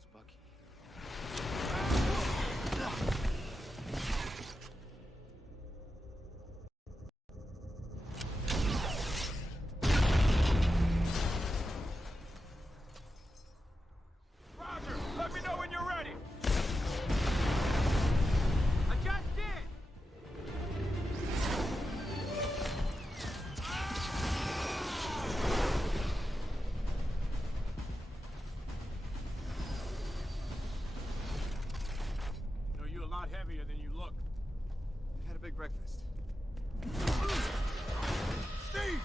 was Bucky. Roger, let me know when you're ready. I just did. No, you're a lot heavier than you look. We had a big breakfast. Steve!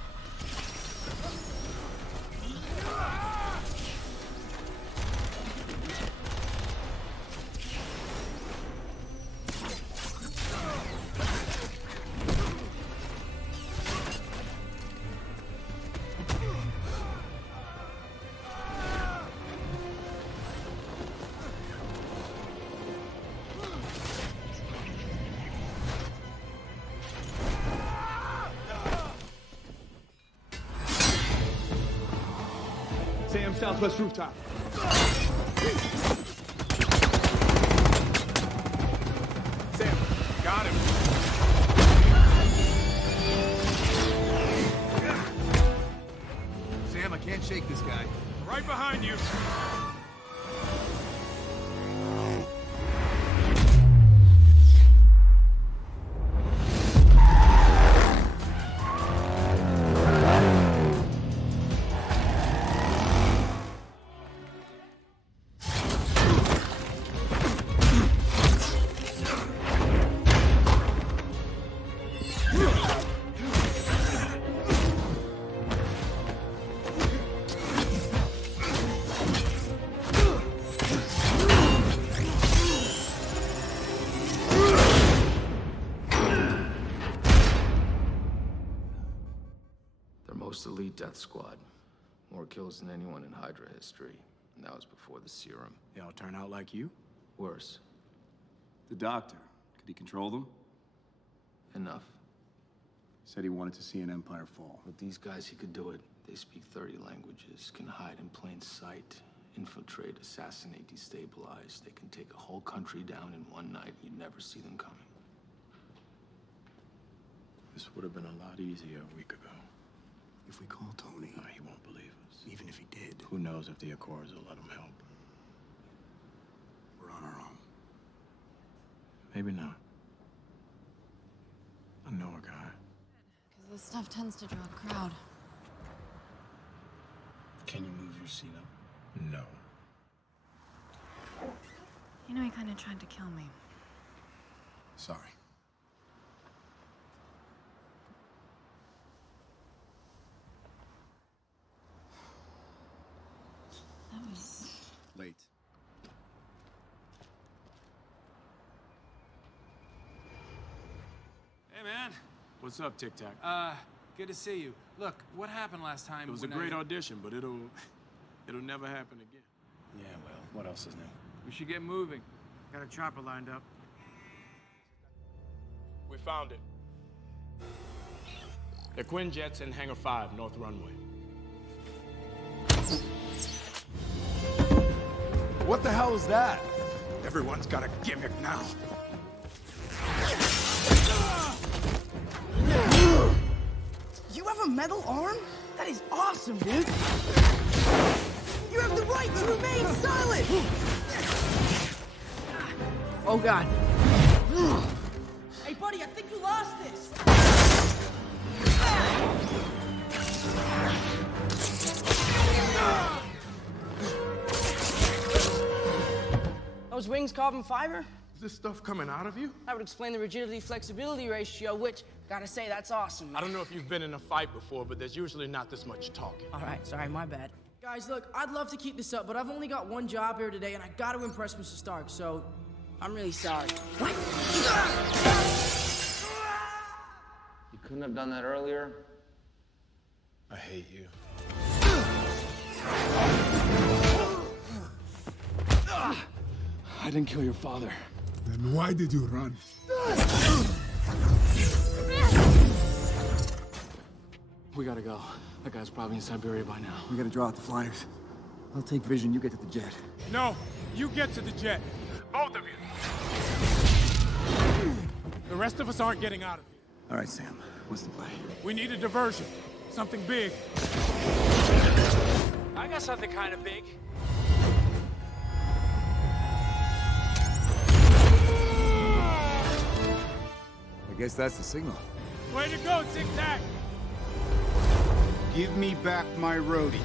Sam, southwest rooftop. Sam, got him. Sam, I can't shake this guy. Right behind you. Most elite death squad. More kills than anyone in Hydra history. And that was before the serum. They all turn out like you? Worse. The doctor, could he control them? Enough. Said he wanted to see an empire fall. With these guys, he could do it. They speak 30 languages, can hide in plain sight, infiltrate, assassinate, destabilize. They can take a whole country down in one night. You'd never see them coming. This would have been a lot easier a week ago. If we call Tony, No, he won't believe us. even if he did, Who knows if the Accords will let him help? we're on our own. Maybe not. I know a guy. Because this stuff tends to draw a crowd. Can you move your seat up? No. You know, he kind of tried to kill me. Sorry. That was... Late. Hey, man. What's up, Tic Tac? Good to see you. Look, what happened last time? It was a when great audition, but it'll never happen again. Yeah, well, what else is new? We should get moving. Got a chopper lined up. We found it. The Quinjet's in Hangar 5, North Runway. What the hell is that? Everyone's got a gimmick now. You have a metal arm? That is awesome, dude! You have the right to remain silent! Oh, God. Hey, buddy, I think you lost this! Those wings carbon fiber? Is this stuff coming out of you? That would explain the rigidity-flexibility ratio, which, gotta say, that's awesome. I don't know if you've been in a fight before, but there's usually not this much talking. All right, sorry, my bad. Guys, look, I'd love to keep this up, but I've only got one job here today, and I gotta impress Mr. Stark, so I'm really sorry. What? You couldn't have done that earlier? I hate you. I didn't kill your father. Then why did you run? We gotta go. That guy's probably in Siberia by now. We gotta draw out the flyers. I'll take Vision, you get to the jet. No, you get to the jet. Both of you. The rest of us aren't getting out of here. All right, Sam. What's the play? We need a diversion. Something big. I got something kind of big. I guess that's the signal. Way to go, Tic Tac. Give me back my roadie.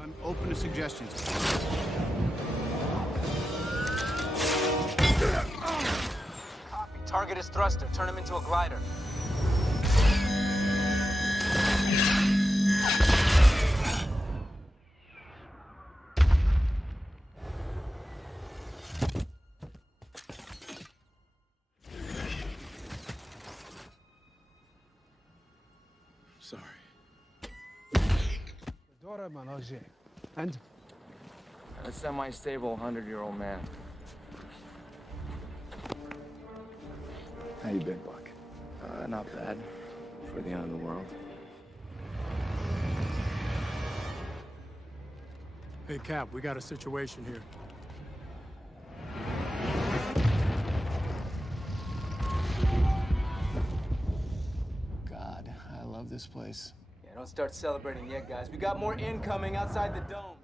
I'm open to suggestions. Copy. Target is thruster. Turn him into a glider. Sorry. And? A semi-stable 100-year-old man. How you been, Buck? Not bad for the end of the world. Hey, Cap, we got a situation here. God, I love this place. Yeah, don't start celebrating yet, guys. We got more incoming outside the dome.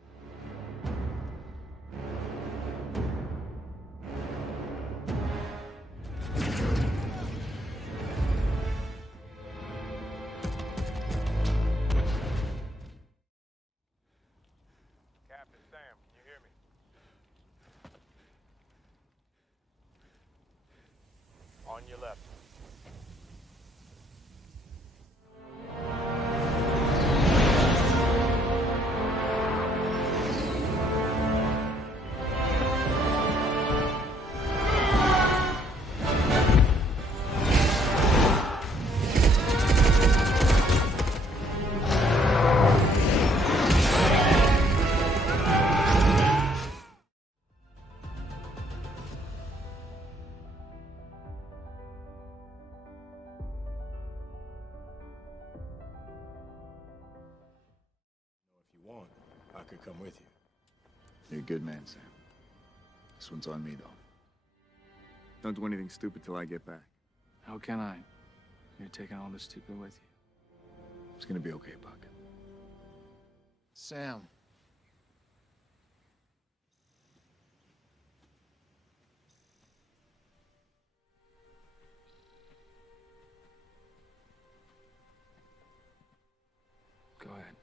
Captain Sam, can you hear me? On your left. If you want, I could come with you. You're a good man, Sam. This one's on me, though. Don't do anything stupid till I get back. How can I? You're taking all this stupid with you. It's gonna be okay, Buck. Sam. Go ahead.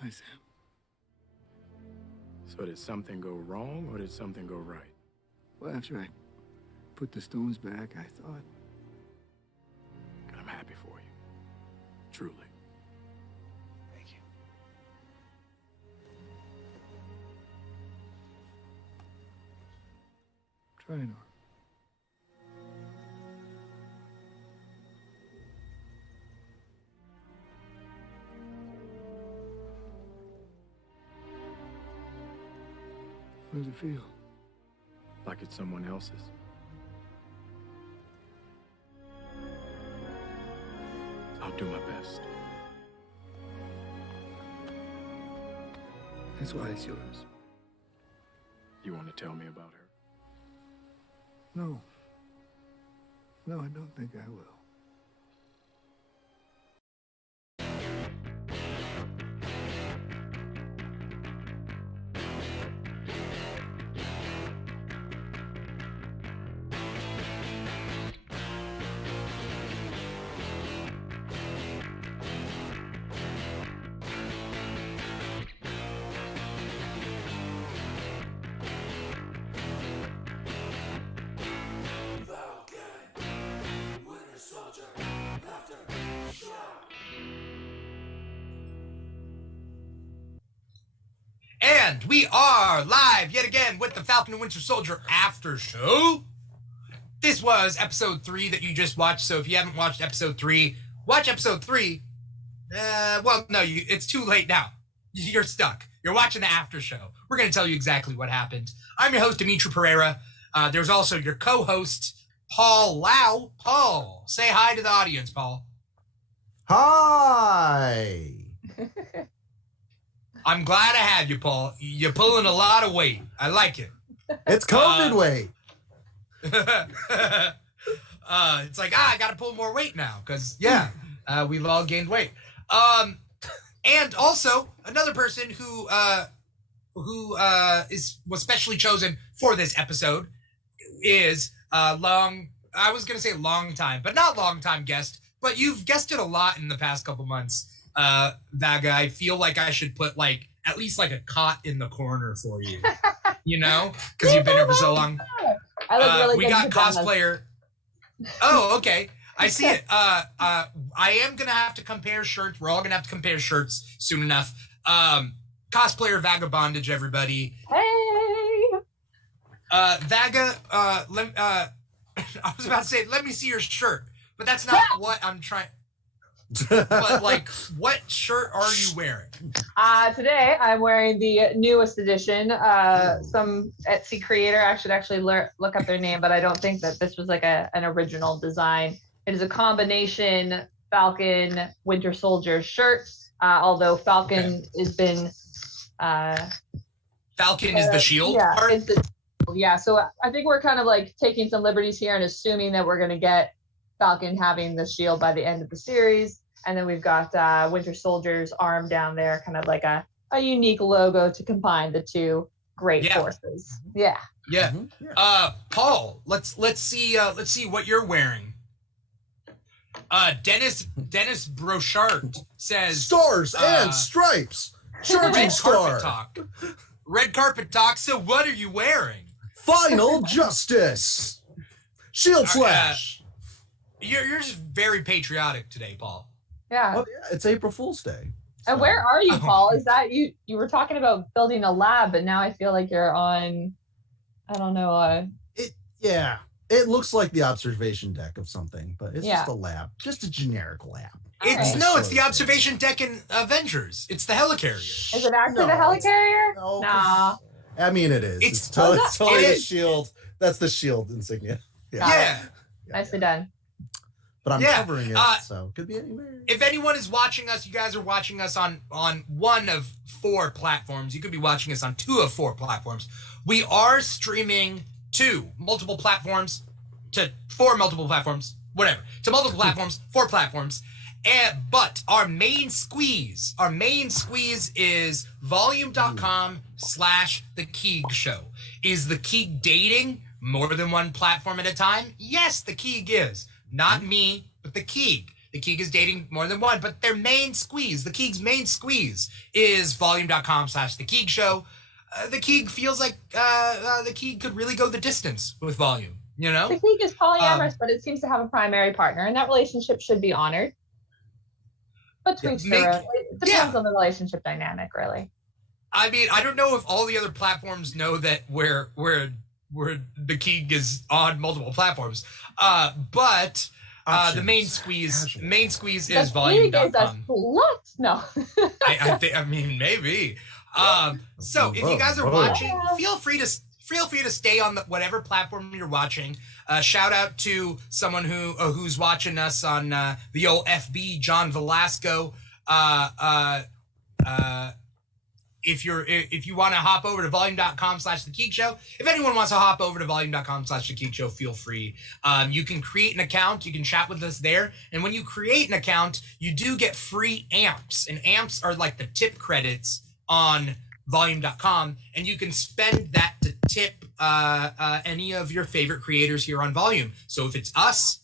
Hi, Sam. So did something go wrong or did something go right? Well, after I put the stones back, I thought... I'm happy for you. Truly. Thank you. Try, Nora. How does it feel? Like it's someone else's. I'll do my best. That's why it's yours. You want to tell me about her? No. No, I don't think I will. And we are live yet again with the Falcon and Winter Soldier after show. This was episode 3 that you just watched. So if you haven't watched episode 3, watch episode 3. Well, no, it's too late now. you're stuck. You're watching the after show. We're going to tell you exactly what happened. I'm your host, Dimitri Pereira. There's also your co-host, Paul Lau. Paul, say hi to the audience, Paul. Hi. I'm glad I have you, Paul. You're pulling a lot of weight. I like it. It's COVID weight. It's like, I got to pull more weight now because, we've all gained weight. And also another person who was specially chosen for this episode is long time, but not long time guest, but you've guested a lot in the past couple months. Vaga, I feel like I should put like at least like a cot in the corner for you, you know, because you've been here for so long. I look really we good got in pajamas. cosplayer. Oh, okay. I see it. I am gonna have to compare shirts. We're all gonna have to compare shirts soon enough. Cosplayer Vagabondage, everybody. Hey. Vaga. I was about to say, let me see your shirt, but that's not what I'm trying. But like, what shirt are you wearing? Today I'm wearing the newest edition. Some Etsy creator. I should actually look up their name, but I don't think that this was like an original design. It is a combination Falcon Winter Soldier shirt. Although Falcon has been. Falcon is the shield part? So I think we're kind of like taking some liberties here and assuming that we're going to get Falcon having the shield by the end of the series. And then we've got Winter Soldier's arm down there, kind of like a unique logo to combine the two great forces. Yeah. Yeah. Paul, let's see what you're wearing. Dennis Brochard says Stars and stripes. Charging star. Red carpet talk. So what are you wearing? Final Justice. Shield Flash. You're just very patriotic today, Paul. Yeah. Oh yeah, it's April Fool's Day. And where are you, Paul? Is that you were talking about building a lab, but now I feel like you're on, I don't know. It looks like the observation deck of something, but it's just a lab, just a generic lab. It's the observation deck in Avengers. It's the helicarrier. Is it actually the helicarrier? No. Nah. I mean, it is. It's totally the shield. That's the shield insignia. Yeah. Nicely done. But I'm covering it, so it could be anywhere. If anyone is watching us, you guys are watching us on one of 4 platforms. You could be watching us on 2 of 4 platforms. We are streaming to multiple platforms, to 4 multiple platforms, whatever. To multiple platforms, 4 platforms. But our main squeeze is volume.com/The Keeg Show. Is The Keeg dating more than one platform at a time? Yes, The Keeg is. Not me, but The Keeg. The Keeg is dating more than one, but their main squeeze, The Keeg's main squeeze, is volume.com/The Keeg Show. The Keeg feels like The Keeg could really go the distance with Volume, you know? The Keeg is polyamorous, but it seems to have a primary partner, and that relationship should be honored. But to each their own. It depends on the relationship dynamic, really. I mean, I don't know if all the other platforms know that where The Keeg is on multiple platforms, but the main squeeze is volume.com. No. I mean, maybe. So if you guys are watching, feel free to stay on whatever platform you're watching. Shout out to someone who's watching us on the old FB, John Velasco. If you want to hop over to volume.com/The Keeg Show, if anyone wants to hop over to volume.com/The Keeg Show, feel free. You can create an account. You can chat with us there. And when you create an account, you do get free amps. And amps are like the tip credits on volume.com. And you can spend that to tip any of your favorite creators here on Volume. So if it's us,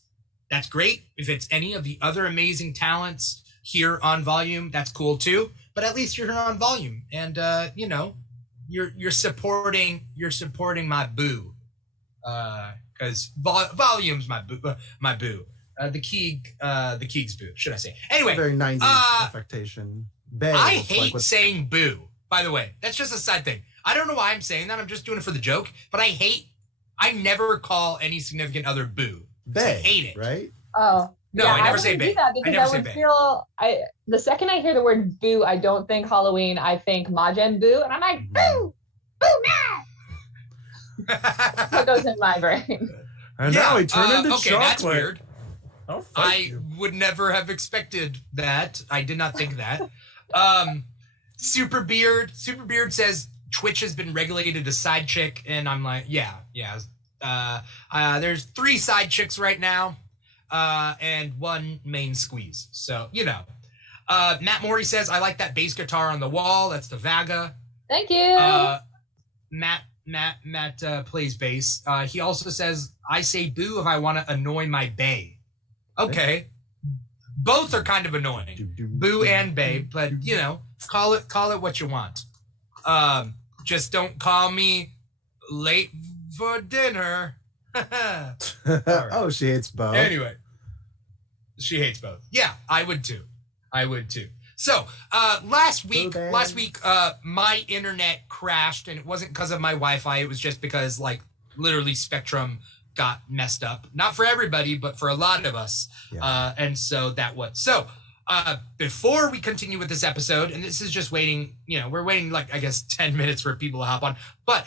that's great. If it's any of the other amazing talents here on Volume, that's cool too. But at least you're here on Volume, and you're supporting my boo, because Volume's my boo. The Keeg's boo, should I say? Anyway, very 90s affectation. I hate saying boo. By the way, that's just a side thing. I don't know why I'm saying that. I'm just doing it for the joke. But I never call any significant other boo. Bae, I hate it. Right? Oh. No, Yeah, I never wouldn't say do bae. that I because never I say would bae. feel the second I hear the word boo, I don't think Halloween. I think Majin Boo, and I'm like boo, boo, man. That's what goes in my brain. And now he turned into okay, chocolate. that's weird. I'll fight I you. would never have expected that. I did not think that. Super Beard says Twitch has been regulated to side chick, and I'm like, yeah. There's 3 side chicks right now, and 1 main squeeze. So Matt Morey says, I like that bass guitar on the wall. That's the Vaga. Thank you. Matt plays bass. He also says, I say boo if I want to annoy my bae. Okay. Both are kind of annoying. Boo and bae, but call it what you want. Just don't call me late for dinner. Right. Oh, she hates both. Anyway, she hates both. Yeah, I would too. So last week, my internet crashed, and it wasn't because of my Wi-Fi. It was just because literally Spectrum got messed up. Not for everybody, but for a lot of us. Yeah. And so that was so. Before we continue with this episode, and this is just waiting, we're waiting 10 minutes for people to hop on, but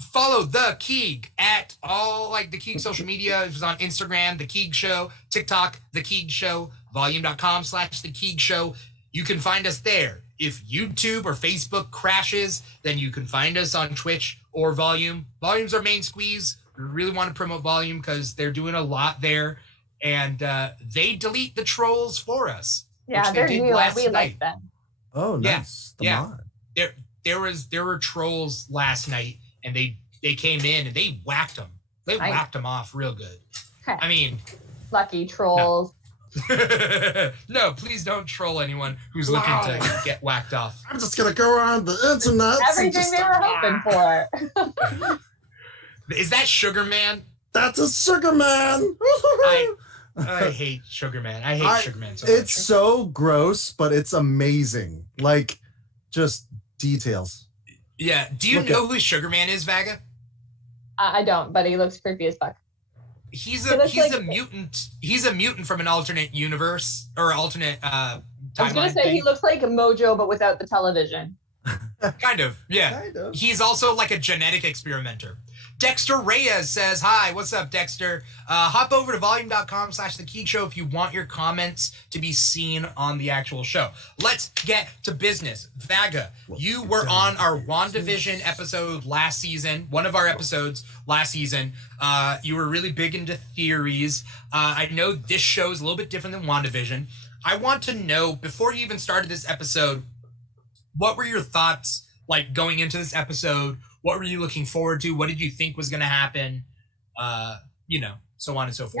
follow The Keeg at all the Keeg social media. It was on Instagram, The Keeg Show, TikTok, The Keeg Show, volume.com/The Keeg Show. You can find us there. If YouTube or Facebook crashes, then you can find us on Twitch or Volume. Volume's our main squeeze. We really want to promote Volume because they're doing a lot there. And they delete the trolls for us. Yeah, they're new. We like them. Oh, nice. Yeah. There were trolls last night, and they came in and they whacked them. They whacked them off real good. I mean, lucky trolls. No, please don't troll anyone who's looking to get whacked off. I'm just gonna go around the internet. Everything they were hoping for. Is that Sugar Man? That's a Sugar Man. I hate Sugar Man. I hate Sugar Man so much. It's so gross, but it's amazing. Just details. Yeah. Do you know who Sugar Man is, Vaga? I don't, but he looks creepy as fuck. He's a mutant. He's a mutant from an alternate universe or alternate timeline. I was gonna say he looks like Mojo, but without the television. Kind of, yeah. Kind of. He's also like a genetic experimenter. Dexter Reyes says, hi, what's up, Dexter? Hop over to volume.com/The Keeg Show if you want your comments to be seen on the actual show. Let's get to business. Vaga, you were on our WandaVision episode last season, one of our episodes last season. You were really big into theories. I know this show is a little bit different than WandaVision. I want to know, before you even started this episode, what were your thoughts going into this episode? What were you looking forward to? What did you think was going to happen? So on and so forth.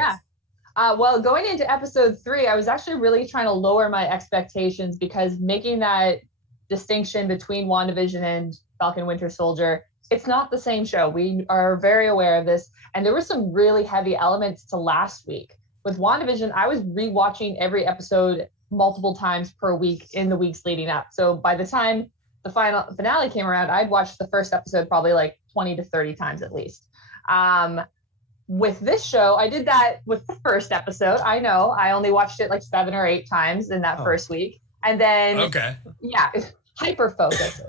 Yeah. Well, going into episode 3, I was actually really trying to lower my expectations because making that distinction between WandaVision and Falcon Winter Soldier, it's not the same show. We are very aware of this. And there were some really heavy elements to last week. With WandaVision, I was rewatching every episode multiple times per week in the weeks leading up. So by the time the finale came around, I'd watched the first episode probably 20 to 30 times at least. With this show, I did that with the first episode. I know I only watched it 7 or 8 times in that first week. And then, hyper focus.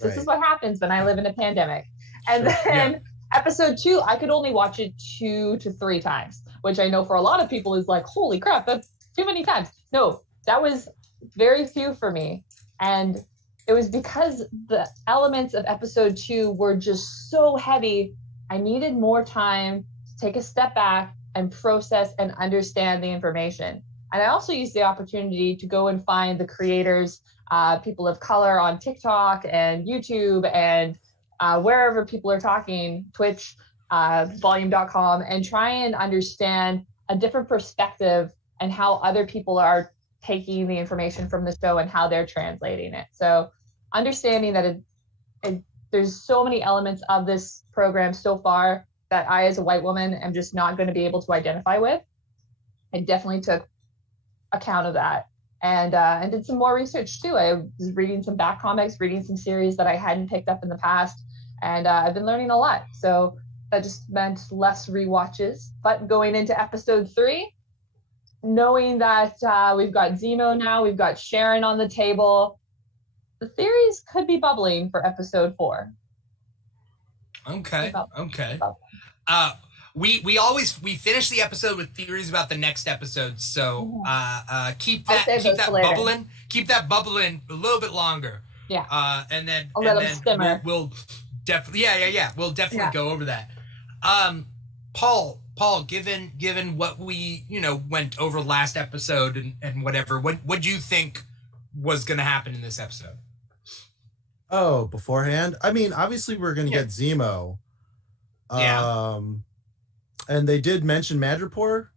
This is what happens when I live in a pandemic. And then episode 2, I could only watch it 2 to 3 times, which I know for a lot of people is holy crap, that's too many times. No, that was very few for me. And it was because the elements of episode 2 were just so heavy. I needed more time to take a step back and process and understand the information. And I also used the opportunity to go and find the creators, people of color on TikTok and YouTube and wherever people are talking, Twitch, volume.com, and try and understand a different perspective and how other people are taking the information from the show and how they're translating it. So understanding that there's so many elements of this program so far that I, as a white woman, am just not going to be able to identify with. I definitely took account of that and did some more research too. I was reading some back comics, reading some series that I hadn't picked up in the past, and I've been learning a lot. So that just meant less rewatches. But going into episode 3, knowing that we've got Zemo now, we've got Sharon on the table, the theories could be bubbling for episode 4. Okay. We finish the episode with theories about the next episode, so keep that bubbling a little bit longer. Yeah. And then I'll let them simmer. We'll definitely we'll definitely go over that. Paul, given what we went over last episode and whatever, what do you think was going to happen in this episode? Oh, beforehand? I mean, obviously we're going to get Zemo. And they did mention Madripoor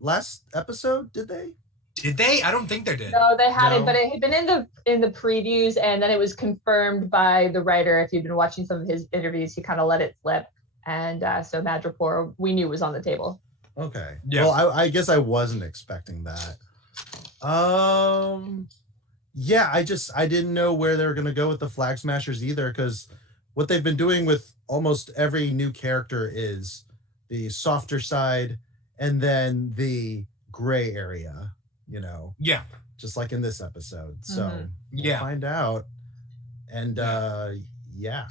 last episode, did they? Did they? I don't think they did. No, they hadn't, but it had been in the previews, and then it was confirmed by the writer. If you've been watching some of his interviews, he kind of let it slip. And so Madripoor, we knew was on the table. Okay. Yeah. Well, I guess I wasn't expecting that. Yeah, I didn't know where they were going to go with the Flag Smashers either, because what they've been doing with almost every new character is the softer side and then the gray area, Yeah. just like in this episode. So we'll find out. And yeah.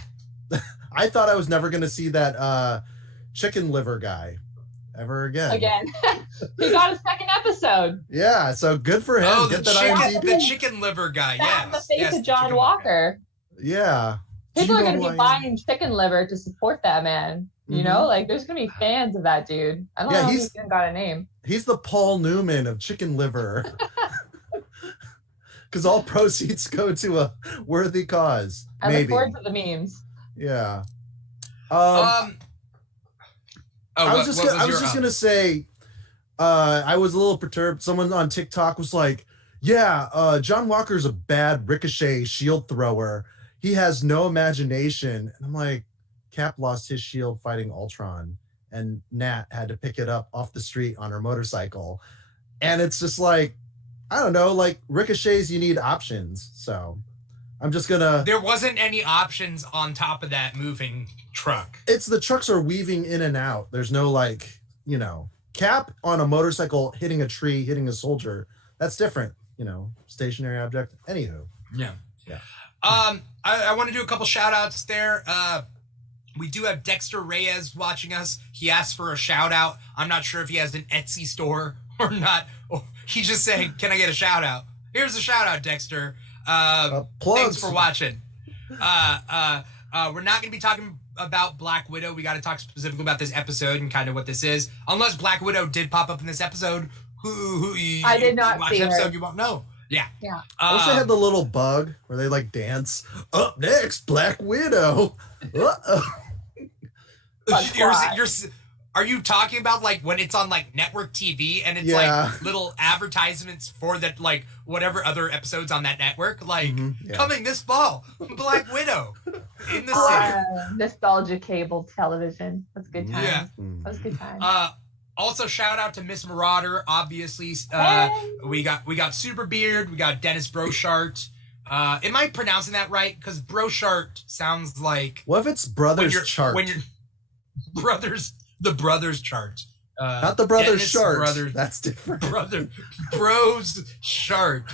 I thought I was never going to see that chicken liver guy ever again. He got a second episode. Yeah, so good for him. Oh, Get the chicken liver guy. Yeah, the face of John Walker. Yeah. People are going to be buying chicken liver to support that man. You know, like there's going to be fans of that dude. I don't know if he's even got a name. He's the Paul Newman of chicken liver. Because all proceeds go to a worthy cause. I look forward to the memes. Yeah. I was just gonna say, I was a little perturbed. Someone on TikTok was like, "Yeah, John Walker's a bad ricochet shield thrower. He has no imagination." And I'm like, Cap lost his shield fighting Ultron, and Nat had to pick it up off the street on her motorcycle. And it's just like, I don't know, like ricochets, you need options. So I'm just gonna. There wasn't any options on top of that moving truck. It's the trucks are weaving in and out. There's no Cap on a motorcycle hitting a tree, hitting a soldier. That's different. Stationary object. Anywho. Yeah. I want to do a couple shout outs there. We do have Dexter Reyes watching us. He asked for a shout out. I'm not sure if he has an Etsy store or not. Or he's just saying, "Can I get a shout out?" Here's a shout out, Dexter. Thanks for watching. We're not going to be talking about Black Widow. We got to talk specifically about this episode and kind of what this is. Unless Black Widow did pop up in this episode. I did not see episode, her. you won't know. Yeah. I wish they had the little bug where they dance. Up next, Black Widow. Uh-oh. Are you talking about when it's on network TV and it's little advertisements for that whatever other episodes on that network coming this fall, Black Widow in the city. Nostalgia cable television. That's good time. Yeah, that was good time. Also, shout out to Miss Marauder. Obviously, we got Super Beard. We got Dennis Brochart. Am I pronouncing that right? Because Brochart sounds like. What if it's Brothers Chart? When you're the Brothers Chart. Not the Brothers Chart. That's different. Bros Chart.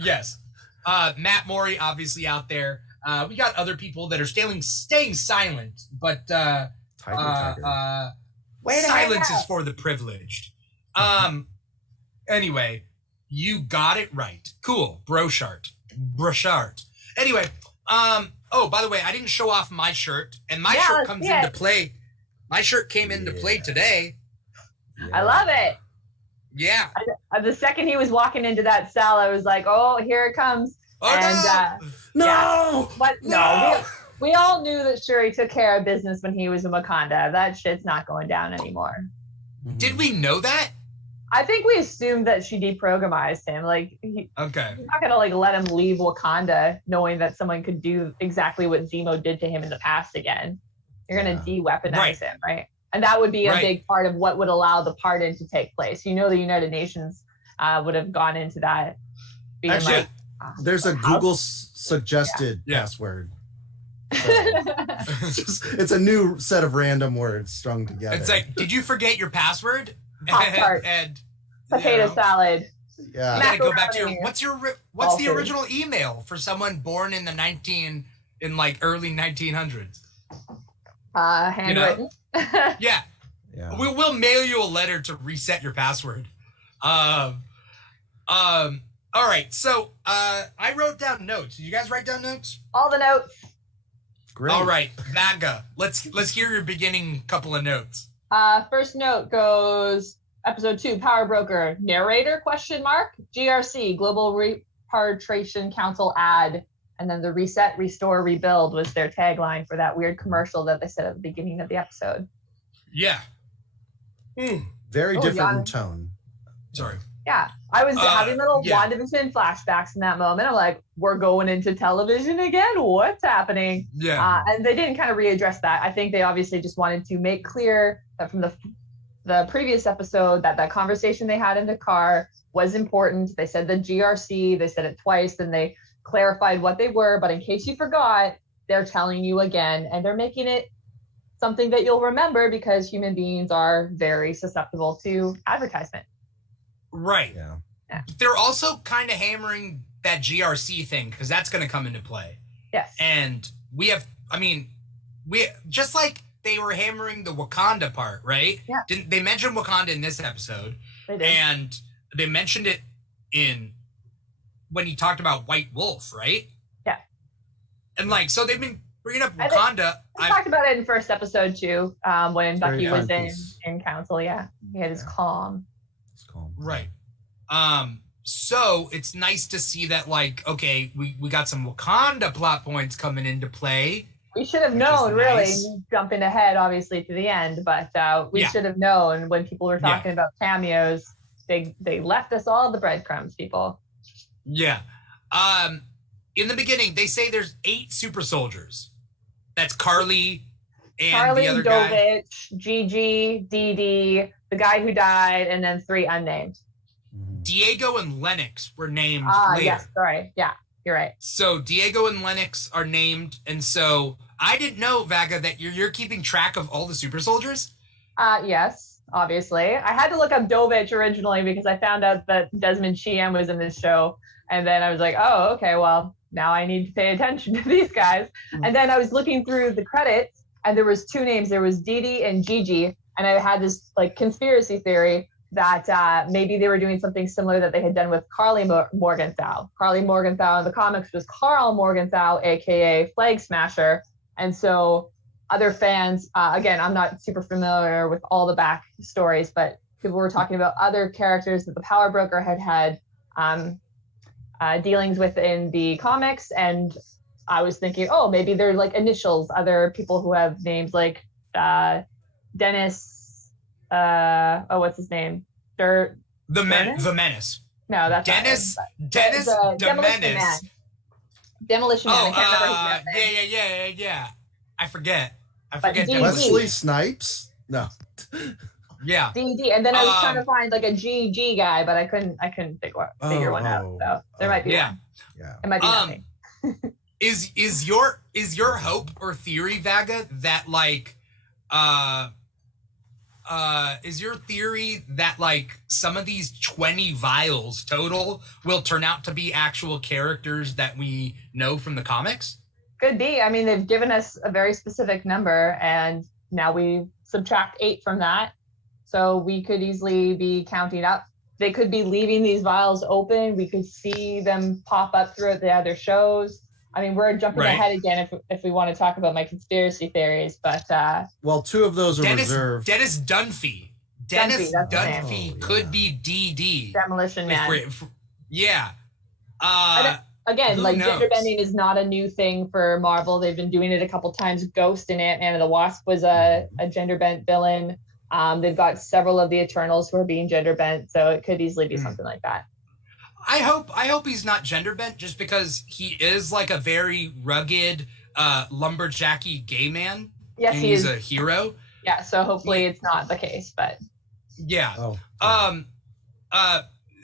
Yes. Matt Morey, obviously out there. We got other people that are staying silent, but silence is for the privileged. Anyway, you got it right. Cool. Brochart. Anyway, oh, by the way, I didn't show off my shirt, and my shirt comes into play. My shirt came into play today. I love it. Yeah. The second he was walking into that cell, I was like, "Oh, here it comes!" Oh, and, no! Yeah. What? No. We all knew that Shuri took care of business when he was in Wakanda. That shit's not going down anymore. Did we know that? I think we assumed that she deprogramized him. He's not gonna let him leave Wakanda knowing that someone could do exactly what Zemo did to him in the past again. You're gonna de-weaponize him, right? And that would be a big part of what would allow the pardon to take place. The United Nations would have gone into that. Being Actually, there's a Google suggested password. So, it's a new set of random words strung together. It's like, did you forget your password? Pop-Tart. and potato salad. Yeah. You gotta go back to your Macaroni. what's the original email for someone born in the early 1900s? Handwritten. Yeah. We'll mail you a letter to reset your password. All right. So I wrote down notes. Did you guys write down notes? All the notes. Great. All right, Vaga. Let's hear your beginning couple of notes. First note goes episode 2, Power Broker, narrator, ? GRC, Global Repatriation Council ad. And then the reset, restore, rebuild was their tagline for that weird commercial that they said at the beginning of the episode. Yeah. Very different in tone. Sorry. Yeah. I was having little WandaVision flashbacks in that moment. I'm like, we're going into television again? What's happening? Yeah. And they didn't kind of readdress that. I think they obviously just wanted to make clear that from the previous episode that conversation they had in the car was important. They said the GRC, they said it twice, and they clarified what they were, but in case you forgot, they're telling you again, and they're making it something that you'll remember because human beings are very susceptible to advertisement. Right. Yeah. They're also kind of hammering that GRC thing because that's going to come into play. Yes. And we just like they were hammering the Wakanda part, right? Yeah. They mentioned Wakanda in this episode, they did. And they mentioned it when he talked about White Wolf, right? Yeah. And so they've been bringing up Wakanda. We talked about it in first episode too, when Bucky was in council. Yeah, he had his calm. Right. So it's nice to see that okay, we got some Wakanda plot points coming into play. We should have known, really, jumping ahead obviously to the end, but we should have known when people were talking about cameos. They left us all the breadcrumbs, people. Yeah. In the beginning, they say there's 8 super soldiers. That's Carly and the other guy. Dovich, Gigi, Dee Dee, the guy who died, and then 3 unnamed. Diego and Lennox were named later. Yes, sorry. Yeah, you're right. So Diego and Lennox are named, and so I didn't know, Vaga, that you're keeping track of all the super soldiers? Yes, obviously. I had to look up Dovich originally because I found out that Desmond Chiam was in this show. And then I was like, oh, okay, well, now I need to pay attention to these guys. And then I was looking through the credits, and there was 2 names. There was Dee Dee and Gigi. And I had this conspiracy theory that maybe they were doing something similar that they had done with Carly Morgenthau. Carly Morgenthau in the comics was Carl Morgenthau, a.k.a. Flag Smasher. And so other fans, again, I'm not super familiar with all the back stories, but people were talking about other characters that the Power Broker had dealings with in the comics. And I was thinking, oh, maybe they're initials, other people who have names like Dennis, what's his name? The Menace. No, that's Dennis the Demolition Man. Demolition Man. I can't remember his name. Yeah. I forget. Wesley Snipes? No. Yeah. D&D. And then I was trying to find a GG guy, but I couldn't figure one out. So there might be one. Yeah. It might be nothing. Is your hope or theory, Vaga, that is your theory that some of these 20 vials total will turn out to be actual characters that we know from the comics? Could be. I mean, they've given us a very specific number, and now we subtract 8 from that. So we could easily be counting up. They could be leaving these vials open. We could see them pop up throughout the other shows. I mean, we're jumping ahead again if we want to talk about my conspiracy theories, but... well, 2 of those are reserved. Dennis Dunphy. Dunphy could be DD. Demolition Man. Yeah. Again, gender bending is not a new thing for Marvel. They've been doing it a couple times. Ghost in Ant-Man and the Wasp was a gender bent villain. They've got several of the Eternals who are being gender bent, so it could easily be something like that. I hope he's not gender bent, just because he is a very rugged, lumberjacky gay man. Yes, and he's a hero. Yeah, so hopefully it's not the case, but yeah.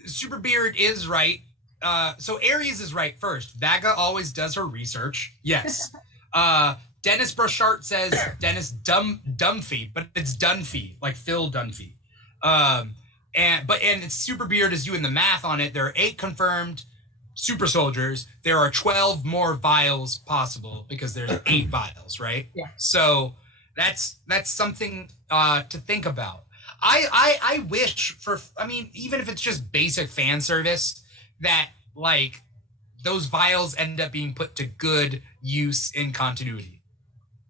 Superbeard is right. So Aries is right first. Vaga always does her research. Yes. Dennis Brochart says Dennis Dunphy, but it's Dunphy, like Phil Dunphy. and Super Beard is doing the math on it. There are 8 confirmed super soldiers. There are 12 more vials possible because there's 8 vials, right? Yeah. So that's something to think about. I wish for, I mean, even if it's just basic fan service, that like those vials end up being put to good use in continuity.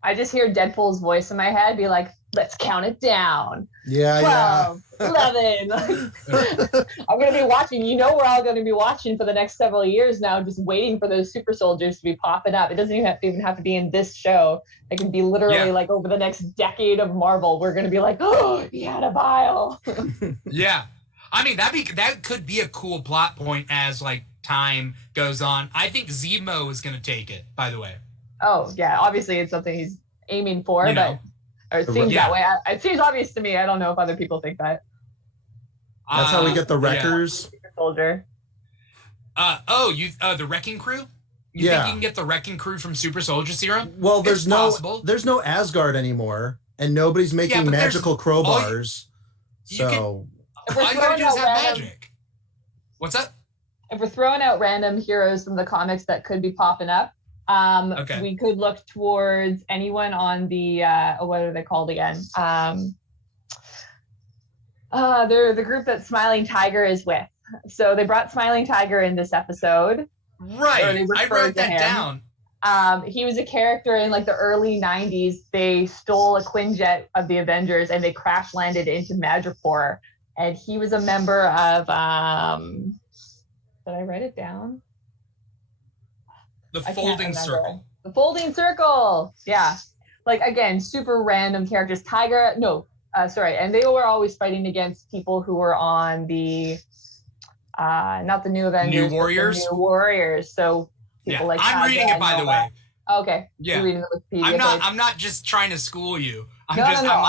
I just hear Deadpool's voice in my head be like, let's count it down. Yeah, 12, 11. I'm going to be watching. You know, we're all going to be watching for the next several years now, just waiting for those super soldiers to be popping up. It doesn't even have to be in this show. It can be literally like over the next decade of Marvel. We're going to be like, oh, he had a vial. Yeah. I mean, that could be a cool plot point as like time goes on. I think Zemo is going to take it, by the way. Oh, yeah. Obviously, it's something he's aiming for, You know. or it seems that way. It seems obvious to me. I don't know if other people think that. That's how we get the Wreckers. Super Soldier. The Wrecking Crew? You think you can get the Wrecking Crew from Super Soldier Serum? Well, there's no Asgard anymore, and nobody's making magical crowbars. All you gotta do is have magic. What's up? If we're throwing out random heroes from the comics that could be popping up, we could look towards anyone on the what are they called again? They're the group that Smiling Tiger is with. So they brought Smiling Tiger in this episode. Right. I wrote that down. He was a character in like the early 90s. They stole a Quinjet of the Avengers and they crash landed into Madripoor. And he was a member of did I write it down? The Folding Circle. The Folding Circle. Yeah. Like, again, super random characters. And they were always fighting against people who were on the, not the New Avengers. New Warriors? The New Warriors. So people like I'm reading it, by the way. Okay. Yeah. You're reading the Wikipedia I'm not just trying to school you. I'm I didn't know.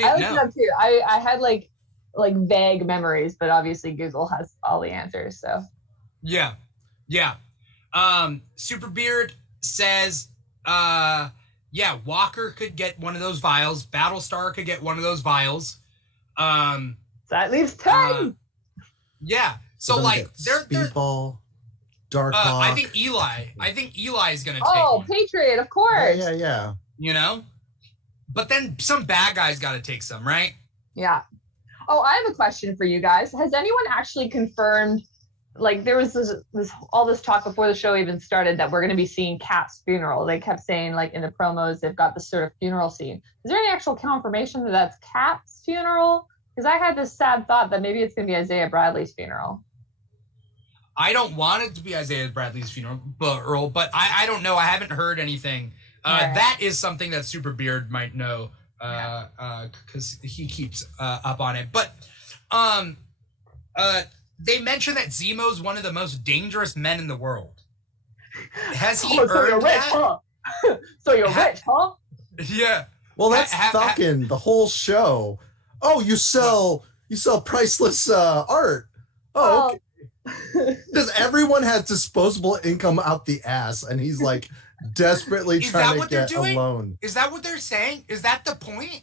looked it up too. I had like vague memories, but obviously Google has all the answers. So yeah. Super Beard says, Walker could get one of those vials. Battlestar could get one of those vials. So that leaves 10. So like they're Speedball, Dark I think Eli is gonna take one. Patriot, of course. Yeah. You know? But then some bad guys gotta take some, right? Yeah. Oh, I have a question for you guys. Has anyone actually confirmed, like there was this talk before the show even started that we're going to be seeing Cap's funeral. They kept saying like in the promos, they've got this sort of funeral scene. Is there any actual confirmation that that's Cap's funeral? Because I had this sad thought that maybe it's going to be Isaiah Bradley's funeral. I don't want it to be Isaiah Bradley's funeral, but I don't know. I haven't heard anything. That is something that Super Beard might know. Because he keeps up on it. But they mentioned that Zemo's one of the most dangerous men in the world. Has he earned rich, that? Huh? So you're rich, huh? Yeah. Well, that's fucking the whole show. Oh, you sell priceless art. Oh, okay. Does everyone has disposable income out the ass, and he's like desperately trying to get a loan. Is that what they're saying? Is that the point?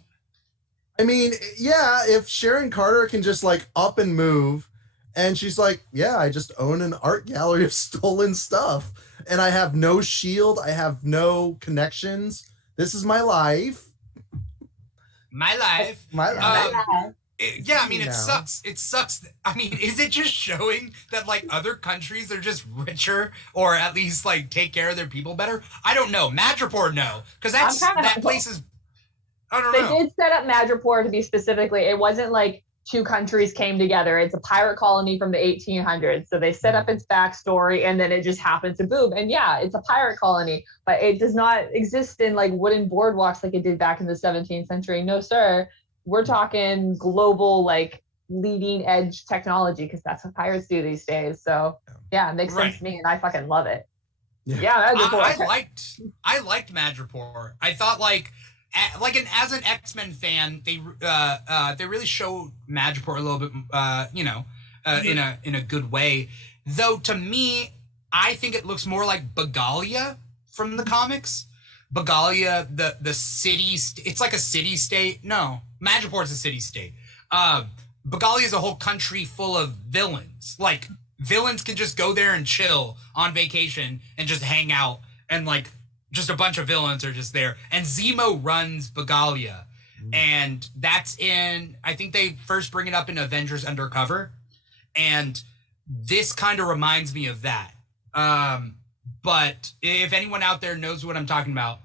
I mean, yeah, if Sharon Carter can just like up and move and she's like, yeah, I just own an art gallery of stolen stuff and I have no shield. I have no connections. This is my life. My life. I mean, it sucks. It sucks. I mean, is it just showing that like other countries are just richer or at least like take care of their people better? I don't know. Madripoor, no. Because that place is, I don't know. They did set up Madripoor to be specifically, it wasn't like two countries came together. It's a pirate colony from the 1800s. So they set up its backstory and then it just happened to boom. And yeah, it's a pirate colony, but it does not exist in like wooden boardwalks like it did back in the 17th century. No, sir. We're talking global, like leading edge technology because that's what pirates do these days. So yeah, it makes sense to me, and I fucking love it. Yeah, I liked Madripoor. I thought as an X-Men fan, they really showed Madripoor a little bit, in a good way. Though to me, I think it looks more like Bagalia from the comics. Bagalia, the city, it's like a city state. No, Madripoor is a city state. Bagalia is a whole country full of villains. Like, villains can just go there and chill on vacation and just hang out, and like just a bunch of villains are just there. And Zemo runs Bagalia, and that's in, I think they first bring it up in Avengers Undercover, and this kind of reminds me of that. But if anyone out there knows what I'm talking about,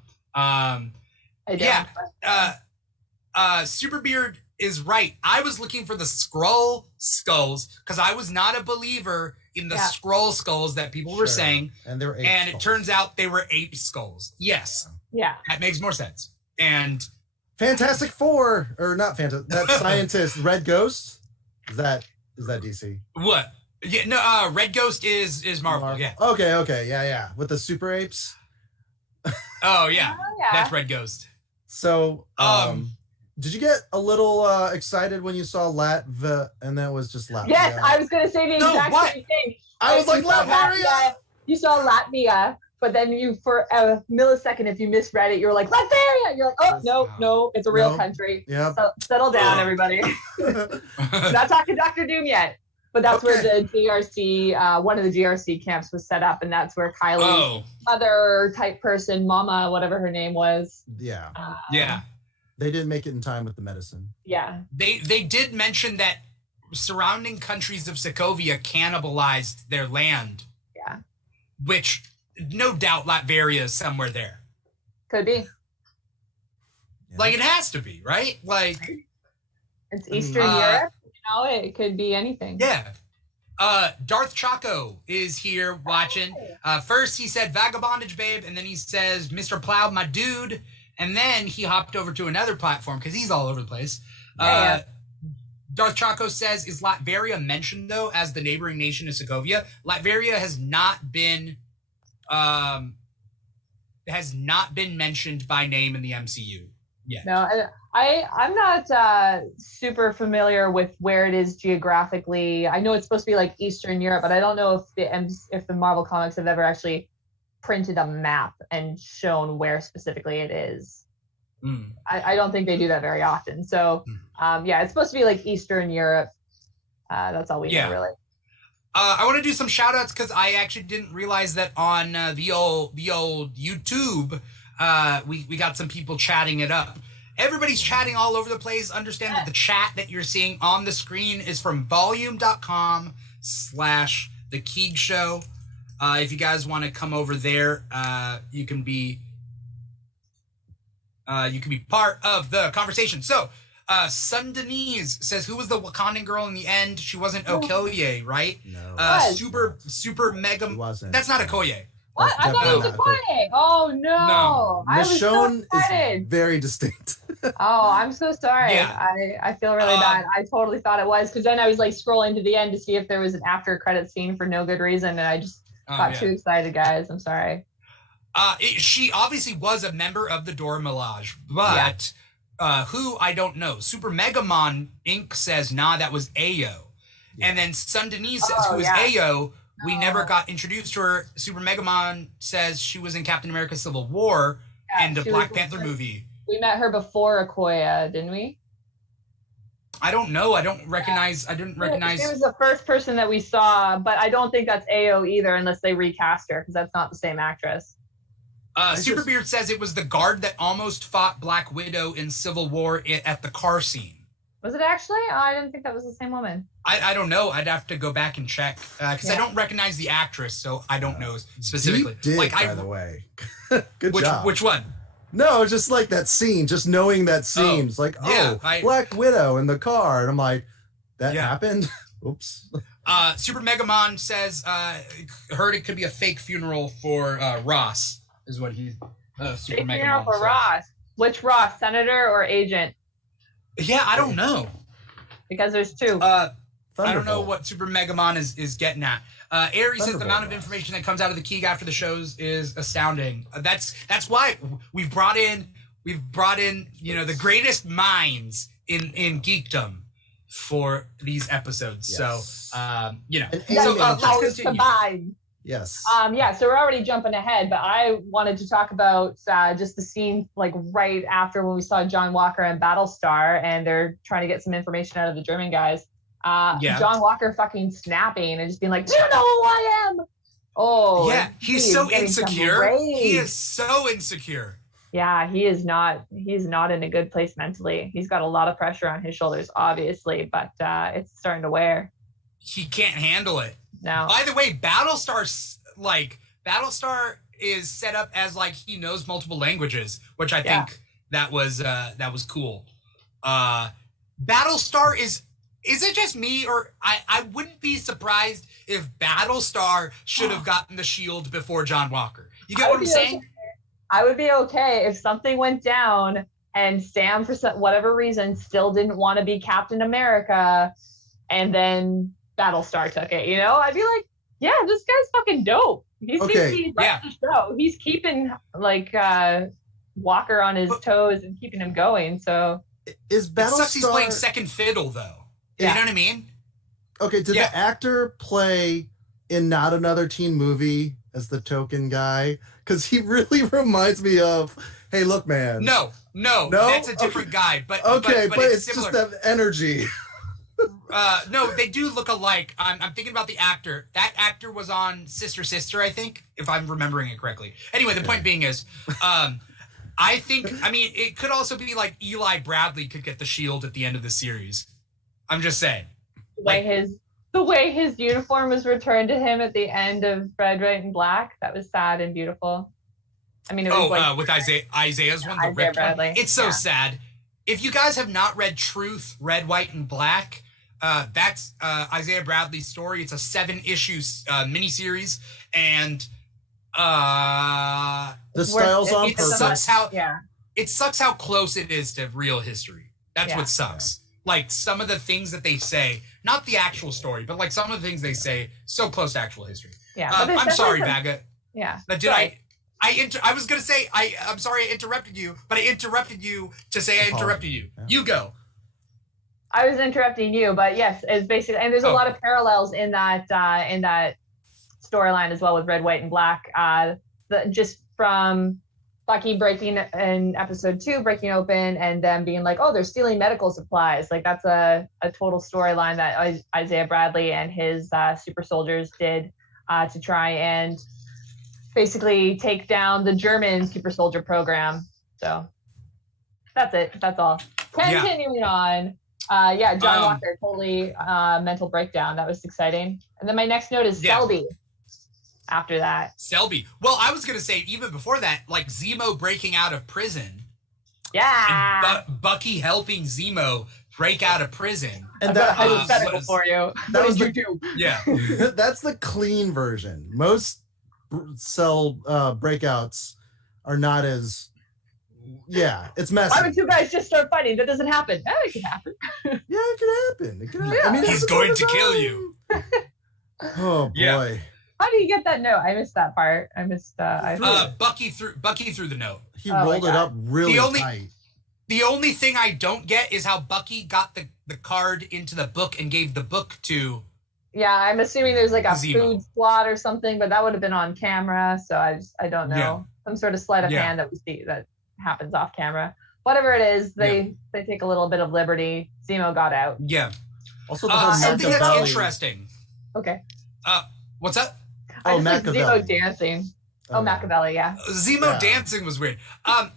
Superbeard is right. I was looking for the Skrull skulls because I was not a believer in the Skrull skulls that people were saying. And they're ape and skulls. It turns out they were ape skulls. Yes. Yeah. That makes more sense. And Fantastic Four, or not Fantastic, that scientist, Red Ghost, is that DC? What? Yeah, no, Red Ghost is Marvel. Yeah. Okay, yeah. With the super apes. Oh yeah. That's Red Ghost. So, did you get a little excited when you saw Latva, and that was just Latvia? Yes, I was going to say the exact same thing. I was like, Latveria! You saw Latvia, but then you, for a millisecond, if you misread it, you're like, Latveria! You're like, oh, no, it's a real country. Yep. So settle down, everybody. Not talking Dr. Doom yet. But that's where the GRC, one of the GRC camps was set up, and that's where Kylie's mother type person, Mama, whatever her name was. Yeah. Yeah. They didn't make it in time with the medicine. Yeah. They did mention that surrounding countries of Sokovia cannibalized their land. Yeah. Which, no doubt, Latveria is somewhere there. Could be. Yeah. Like, it has to be, right? Like, it's Eastern Europe. You know, it could be anything. Yeah. Darth Chaco is here watching. First, he said, Vagabondage, babe. And then he says, Mr. Plow, my dude. And then he hopped over to another platform because he's all over the place. Darth Chaco says, is Latveria mentioned, though, as the neighboring nation of Sokovia? Latveria has not been mentioned by name in the MCU yet. No, I'm not super familiar with where it is geographically. I know it's supposed to be like Eastern Europe, but I don't know if the Marvel Comics have ever actually printed a map and shown where specifically it is. I don't think they do that very often. So it's supposed to be like Eastern Europe. That's all we know, really. I want to do some shout outs because I actually didn't realize that on the old YouTube, we got some people chatting it up. Everybody's chatting all over the place. Understand that the chat that you're seeing on the screen is from volume.com/The Keeg Show. If you guys want to come over there, you can be part of the conversation. So, Sun Denise says, "Who was the Wakandan girl in the end? She wasn't Okoye, right? No. Super mega. Wasn't. That's not Okoye. What? I thought it was Okoye. Oh no! I was so excited. Is very distinct. Oh, I'm so sorry. Yeah. I feel really bad. I totally thought it was, because then I was like scrolling to the end to see if there was an after credit scene for no good reason, and I just got too excited, guys. I'm sorry. She obviously was a member of the Dora Milaje, but who, I don't know. Super Megamon Inc. says, nah, that was Ayo. Yeah. And then Sun Denise says, who is Ayo? We never got introduced to her. Super Megamon says she was in Captain America Civil War and the Black Panther movie. We met her before Okoye, didn't we? I don't know. I didn't recognize. She was the first person that we saw, but I don't think that's Ayo either, unless they recast her, because that's not the same actress. Superbeard says it was the guard that almost fought Black Widow in Civil War at the car scene. Was it actually? Oh, I didn't think that was the same woman. I don't know. I'd have to go back and check because I don't recognize the actress, so I don't know specifically. Deep dig, by the way. Good job. Which one? No, just like that scene, just knowing that scene. It's like, Black Widow in the car. And I'm like, that happened? Oops. Super Megamon says, heard it could be a fake funeral for Ross, is what he, Super fake Megamon funeral for says. Ross. Which Ross, senator or agent? Yeah, I don't know. Because there's two. I don't know what Super Megamon is getting at. Aries says the amount of information that comes out of the Keeg after the shows is astounding. That's why we've brought in the greatest minds in geekdom for these episodes. Yes. So let's continue. Yes. Yeah, so we're already jumping ahead, but I wanted to talk about just the scene like right after when we saw John Walker and Battlestar, and they're trying to get some information out of the German guys. John Walker fucking snapping and just being like, "Do you know who I am?" Oh, yeah, he's so insecure. He is so insecure. Yeah, he's not in a good place mentally. He's got a lot of pressure on his shoulders, obviously, but it's starting to wear. He can't handle it. No. By the way, Battlestar is set up as like he knows multiple languages, which I think that was cool. Battlestar is it just me, or I wouldn't be surprised if Battlestar should have gotten the shield before John Walker. You get what I'm saying? Okay. I would be okay if something went down and Sam, for whatever reason, still didn't want to be Captain America, and then Battlestar took it. You know, I'd be like, yeah, this guy's fucking dope. He's the show. He's keeping like Walker on his toes and keeping him going. So is Battlestar? It sucks he's playing second fiddle though. You know what I mean? Okay, did the actor play in Not Another Teen Movie as the token guy? Because he really reminds me of, hey, look, man. No, that's a different guy. But it's just that energy. No, they do look alike. I'm thinking about the actor. That actor was on Sister, I think, if I'm remembering it correctly. Anyway, the point being is, it could also be like Eli Bradley could get the shield at the end of the series. I'm just saying. The way his uniform was returned to him at the end of Red, White, and Black, that was sad and beautiful. I mean, it was with Isaiah's one, the ripped one. It's so sad. If you guys have not read Truth, Red, White, and Black, that's Isaiah Bradley's story. It's a 7-issue miniseries, and the style's on purpose. It sucks how close it is to real history. That's what sucks. Like some of the things that they say, not the actual story, but like some of the things they say, so close to actual history. Yeah. I'm sorry, Vaga. Yeah. I was gonna say I'm sorry I interrupted you, but I interrupted you to say I interrupted you. Yeah. You go. I was interrupting you, but yes, it's basically, and there's a lot of parallels in that storyline as well with Red, White, and Black. Just from Bucky breaking in episode 2, breaking open, and them being like, oh, they're stealing medical supplies. Like that's a total storyline that Isaiah Bradley and his super soldiers did to try and basically take down the German super soldier program. So that's it. That's all. Continuing on. John Walker, totally mental breakdown. That was exciting. And then my next note is Selby. After that, Selby. Well, I was gonna say even before that, like Zemo breaking out of prison. Yeah. And Bucky helping Zemo break out of prison. And that hypothetical for you. That was you do. Yeah. That's the clean version. Most cell breakouts are not as. Yeah, it's messy. Why would two guys just start fighting? That doesn't happen. Oh, it can happen. It can happen. Yeah. I mean, he's going to kill you. Oh boy. Yeah. How do you get that note? I missed that part. I missed. Bucky threw the note. He rolled it up really tight. The only thing I don't get is how Bucky got the card into the book and gave the book to. Yeah, I'm assuming there's like a Zemo. food slot or something, but that would have been on camera, so I don't know. Yeah. Some sort of sleight of hand that we see that happens off camera. Whatever it is, they take a little bit of liberty. Zemo got out. Yeah. Also, the whole something that's interesting. Okay. What's up? I just like Zemo dancing. Machiavelli, yeah. Zemo dancing was weird.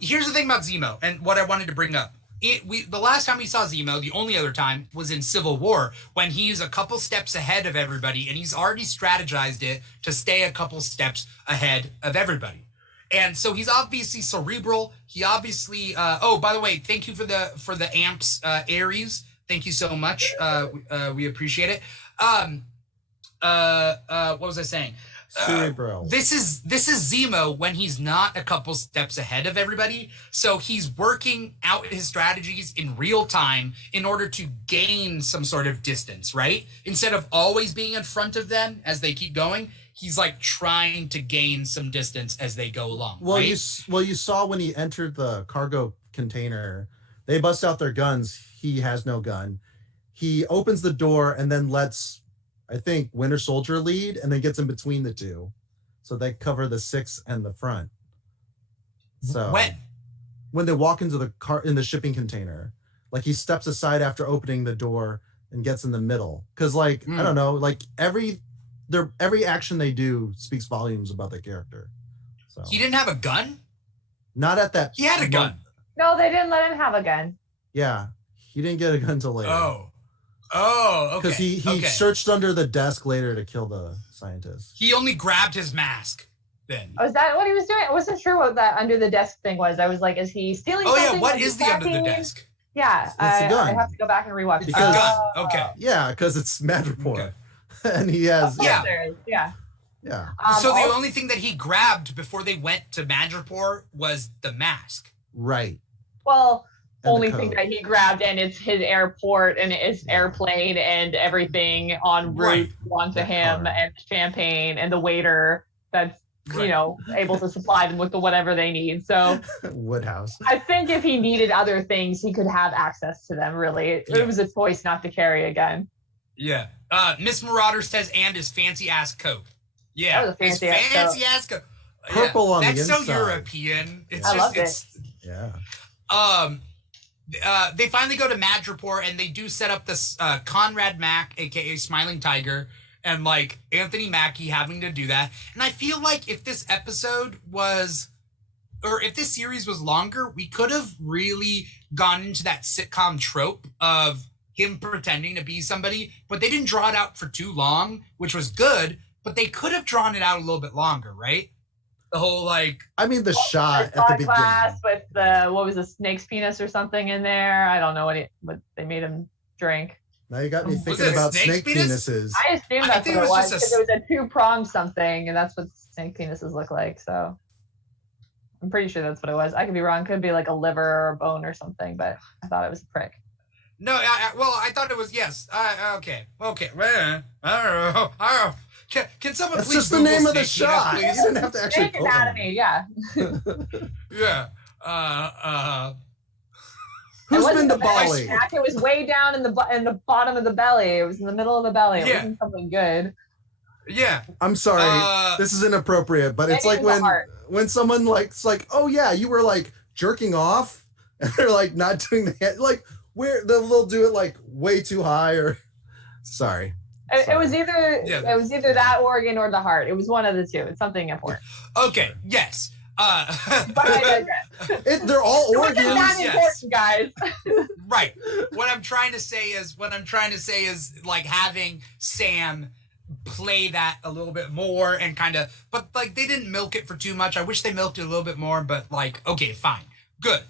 Here's the thing about Zemo, and what I wanted to bring up. The last time we saw Zemo, the only other time, was in Civil War, when he's a couple steps ahead of everybody, and he's already strategized it to stay a couple steps ahead of everybody. And so he's obviously cerebral. He obviously. By the way, thank you for the amps, Aries. Thank you so much. We appreciate it. What was I saying? Cerebral. This is Zemo when he's not a couple steps ahead of everybody. So he's working out his strategies in real time in order to gain some sort of distance, right? Instead of always being in front of them as they keep going, he's like trying to gain some distance as they go along. Well, right? you saw when he entered the cargo container, they bust out their guns. He has no gun. He opens the door and then lets I think, Winter Soldier lead, and then gets in between the two, so they cover the 6 and the front. So when they walk into the car in the shipping container, like he steps aside after opening the door and gets in the middle, because I don't know, like every action they do speaks volumes about the character. So he didn't have a gun. Not at that. He had a gun. No, they didn't let him have a gun. Yeah, he didn't get a gun till later. Okay. Because he searched under the desk later to kill the scientist. He only grabbed his mask then. Oh, is that what he was doing? I wasn't sure what that under the desk thing was. I was like, is he stealing something? Oh yeah, what is the under the desk? Yeah, a gun. I have to go back and rewatch it. It's a gun. Okay. Yeah, because it's Madripoor. And he has... Yeah. So the only thing that he grabbed before they went to Madripoor was the mask. Right. Well, And only the thing code. that he grabbed, and it's his airport and his airplane and everything en route onto him, and champagne and the waiter that's able to supply them with the whatever they need. So Woodhouse. I think if he needed other things, he could have access to them. Really, it was a choice not to carry a gun. Yeah. Miss Marauder says, and his fancy ass coat. Yeah, That was a his fancy ass coat. Purple on the That's so inside. European. It's I just loved it. Yeah. They finally go to Madripoor and they do set up this Conrad Mack, aka Smiling Tiger, and like Anthony Mackie having to do that. And I feel like if this episode was, or if this series was longer, we could have really gone into that sitcom trope of him pretending to be somebody, but they didn't draw it out for too long, which was good, but they could have drawn it out a little bit longer, right? The whole I mean, the shot at the beginning. Glass with the what was a snake's penis or something in there. I don't know what they made him drink. Now you got me Was thinking it a about snake's snake penis? penises. I assumed I that's think what it it was was just because it was a 2-pronged something, and that's what snake penises look like. So I'm pretty sure that's what it was. I could be wrong. Could be like a liver or a bone or something, but I thought it was a prick. No, I thought it was yes. Okay. Well, I don't know. Can someone That's please just the Google name of the snake penis, shot. please? You didn't have to actually Snake quote him. anatomy, yeah. Yeah. Who's been to the belly Bali? snack. It was way down in the bottom of the belly. It was in the middle of the belly. It Yeah. wasn't something good. Yeah. I'm sorry, this is inappropriate, but it's Maybe like in the heart. when someone it's like, oh yeah, you were like jerking off, and they're like not doing the hand, like where they'll do it like way too high or sorry. It was either Yeah. it was either that organ or the heart. It was one of the two. It's something important. Okay. Yes. But I digress. They're all It wasn't organs. that Yes. important, guys. Right. What I'm trying to say is like having Sam play that a little bit more and kind of, but like they didn't milk it for too much. I wish they milked it a little bit more, but like, okay, fine. Good.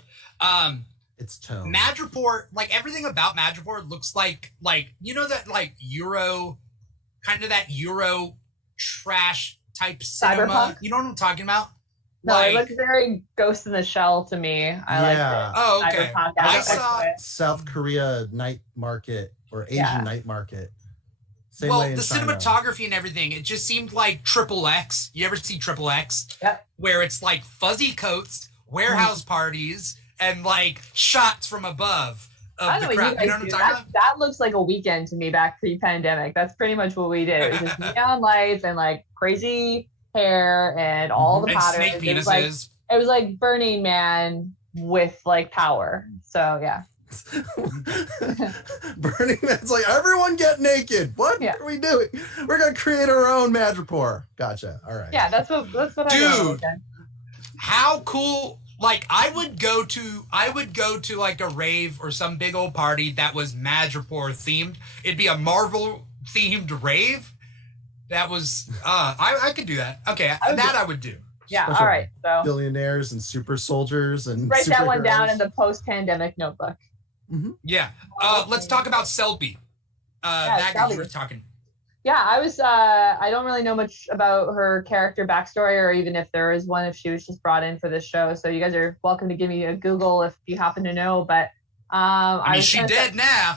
It's tone. Madripoor, like everything about Madripoor looks like that like Euro, kind of that Euro trash type cinema. Cyberpunk? You know what I'm talking about? No, it looks very Ghost in the Shell to me. I like it. Oh, okay. Cyberpunk I aspect saw to it. South Korea night market or Asian Yeah. night market. Same Well, way in the China. cinematography and everything, it just seemed like XXX. You ever see XXX? Yep. Where it's like fuzzy coats, warehouse parties, and like shots from above I of know the what crowd. you You know guys what I'm do. talking about? That looks like a weekend to me back pre-pandemic. That's pretty much what we did. It was just neon lights and like crazy hair and all the And patterns. snake It was like Burning Man with like power. So yeah. Burning Man's like, everyone get naked. What are we doing? We're gonna create our own Madripoor. Gotcha. All right. Yeah, that's what I do. Dude, how cool. Like I would go to like a rave or some big old party that was Madripoor themed. It'd be a Marvel themed rave. That was I could do that. Okay, I would do. Yeah, Special all right. So billionaires and super soldiers and write that one down superheroes. in the post-pandemic notebook. Yeah. Let's talk about Selby. That girl you were talking. Yeah, I was I don't really know much about her character backstory or even if there is one, if she was just brought in for this show. So you guys are welcome to give me a Google if you happen to know. But I mean, she did now.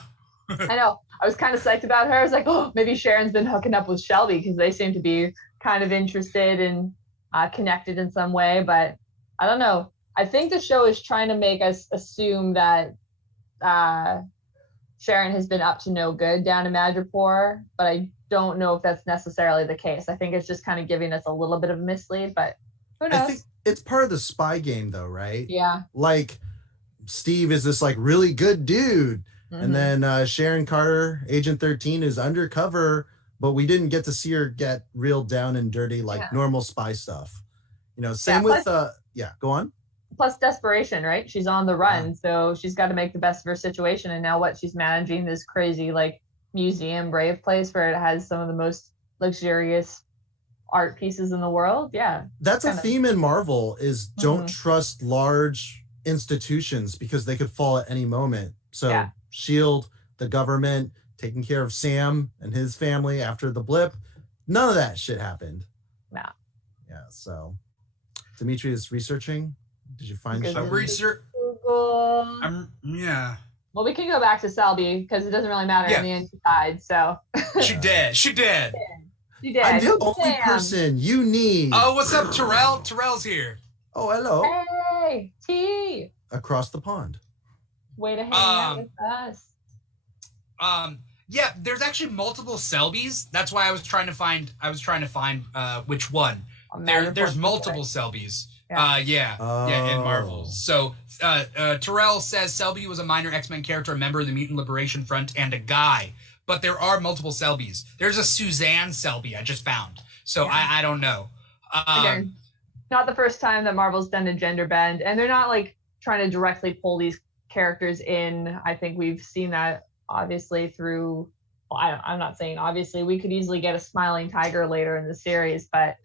I know. I was kind of psyched about her. I was like, oh, maybe Sharon's been hooking up with Shelby because they seem to be kind of interested and connected in some way. But I don't know. I think the show is trying to make us assume that Sharon has been up to no good down in Madripoor, but I don't know if that's necessarily the case. I think it's just kind of giving us a little bit of a mislead, but who knows? I think it's part of the spy game though, right? Yeah. Like Steve is this like really good dude. And then Sharon Carter, Agent 13, is undercover, but we didn't get to see her get real down and dirty like normal spy stuff. You know, same with go on. Plus desperation, right? She's on the run, so she's got to make the best of her situation. And now what? She's managing this crazy like museum brave place where it has some of the most luxurious art pieces in the world. Yeah. That's a theme in Marvel is don't trust large institutions because they could fall at any moment. So SHIELD, the government, taking care of Sam and his family after the blip. None of that shit happened. No. Yeah, so Dimitri is researching. Did you find the show? I'm research. Yeah. Well, we can go back to Selby because it doesn't really matter in the end she died, so. She did. She did. I'm the only person you need. Oh, what's up, Terrell? Terrell's here. Oh, hello. Hey, T. Across the pond. Way to hang out with us. Yeah, there's actually multiple Selbys. That's why I was trying to find which one. There's multiple Selbys. In Marvel. So Terrell says Selby was a minor X-Men character, a member of the Mutant Liberation Front, and a guy. But there are multiple Selbys. There's a Suzanne Selby I just found. So I don't know. Again, not the first time that Marvel's done a gender bend, and they're not like trying to directly pull these characters in. I think we've seen that obviously through. Well, I'm not saying obviously. We could easily get a smiling tiger later in the series, but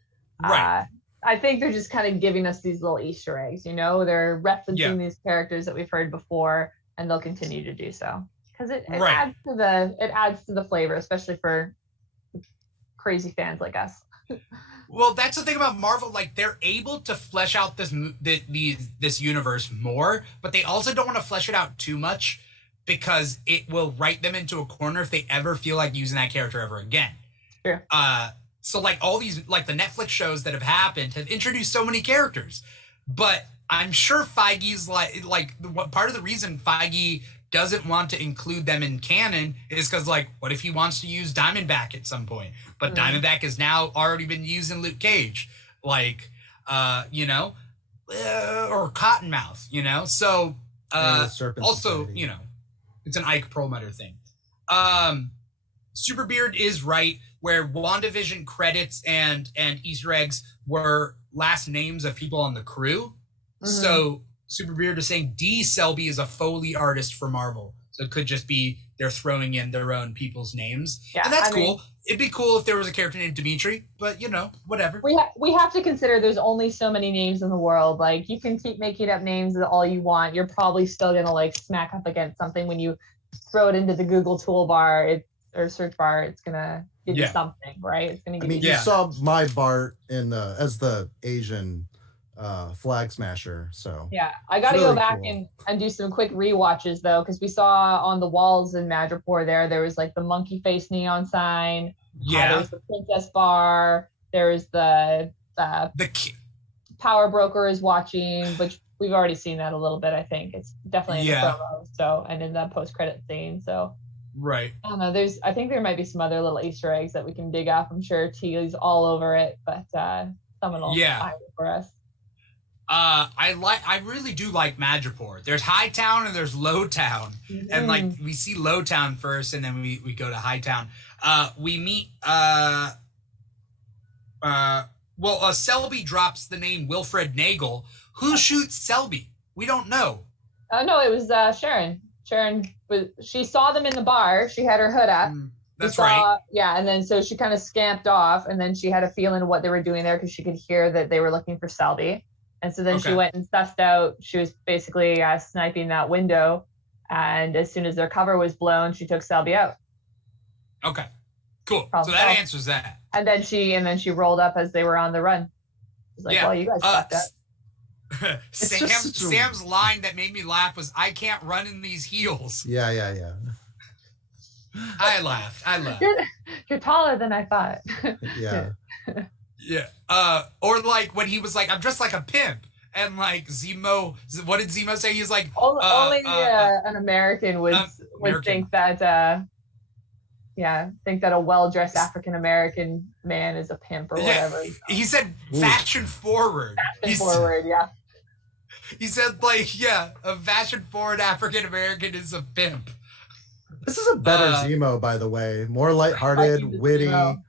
I think they're just kind of giving us these little Easter eggs. You know, they're referencing these characters that we've heard before, and they'll continue to do so because it adds to the flavor, especially for crazy fans like us. Well, that's the thing about Marvel. Like, they're able to flesh out this universe more, but they also don't want to flesh it out too much because it will write them into a corner if they ever feel like using that character ever again. Sure. So, like, all these, like, the Netflix shows that have happened have introduced so many characters. But I'm sure Feige's, part of the reason Feige doesn't want to include them in canon is because, like, what if he wants to use Diamondback at some point? But Diamondback has now already been used in Luke Cage. Like, you know, or Cottonmouth, you know? So, also, you know, it's an Ike Perlmutter thing. Superbeard is right, where WandaVision credits and Easter eggs were last names of people on the crew. So Superbeard is saying D. Selby is a Foley artist for Marvel. So it could just be they're throwing in their own people's names. Yeah, and that's cool. It'd be cool if there was a character named Dimitri, but, you know, whatever. We have to consider there's only so many names in the world. Like, you can keep making up names all you want. You're probably still going to, like, smack up against something when you throw it into the Google toolbar or search bar. It's going to give you something, right? It's going to give you. You saw my Bart in as the Asian flag smasher. So yeah, I got to go back and do some quick rewatches though, because we saw on the walls in Madripoor there was like the monkey face neon sign. Yeah, there's the princess bar. There's the power broker is watching, which we've already seen that a little bit. I think it's definitely in the promo. So and in the post credit scene. So. Right. I don't know. I think there might be some other little Easter eggs that we can dig up. I'm sure T is all over it, but someone will find it for us. I really do like Madripoor. There's Hightown and there's Lowtown, and like we see Lowtown first, and then we go to Hightown. We meet Selby drops the name Wilfred Nagel. Who shoots Selby? We don't know. No, it was Sharon. Sharon, she saw them in the bar. She had her hood up. That's right. Yeah, and then so she kind of scamped off, and then she had a feeling of what they were doing there because she could hear that they were looking for Selby. And so then she went and sussed out. She was basically sniping that window, and as soon as their cover was blown, she took Selby out. Okay, cool. So that answers that. And then she rolled up as they were on the run. She's like, well, you guys fucked up. Sam's line that made me laugh was, "I can't run in these heels." Yeah. I laughed. You're taller than I thought. Yeah. Yeah. Or like when he was like, "I'm dressed like a pimp," and like Zemo, what did Zemo say? He was like, only an American would would think that a well-dressed African American man is a pimp or whatever. He said fashion forward. Fashion forward, yeah. He said like, a fashion forward African American is a pimp. This is a better Zemo, by the way. More lighthearted, witty. Zemo.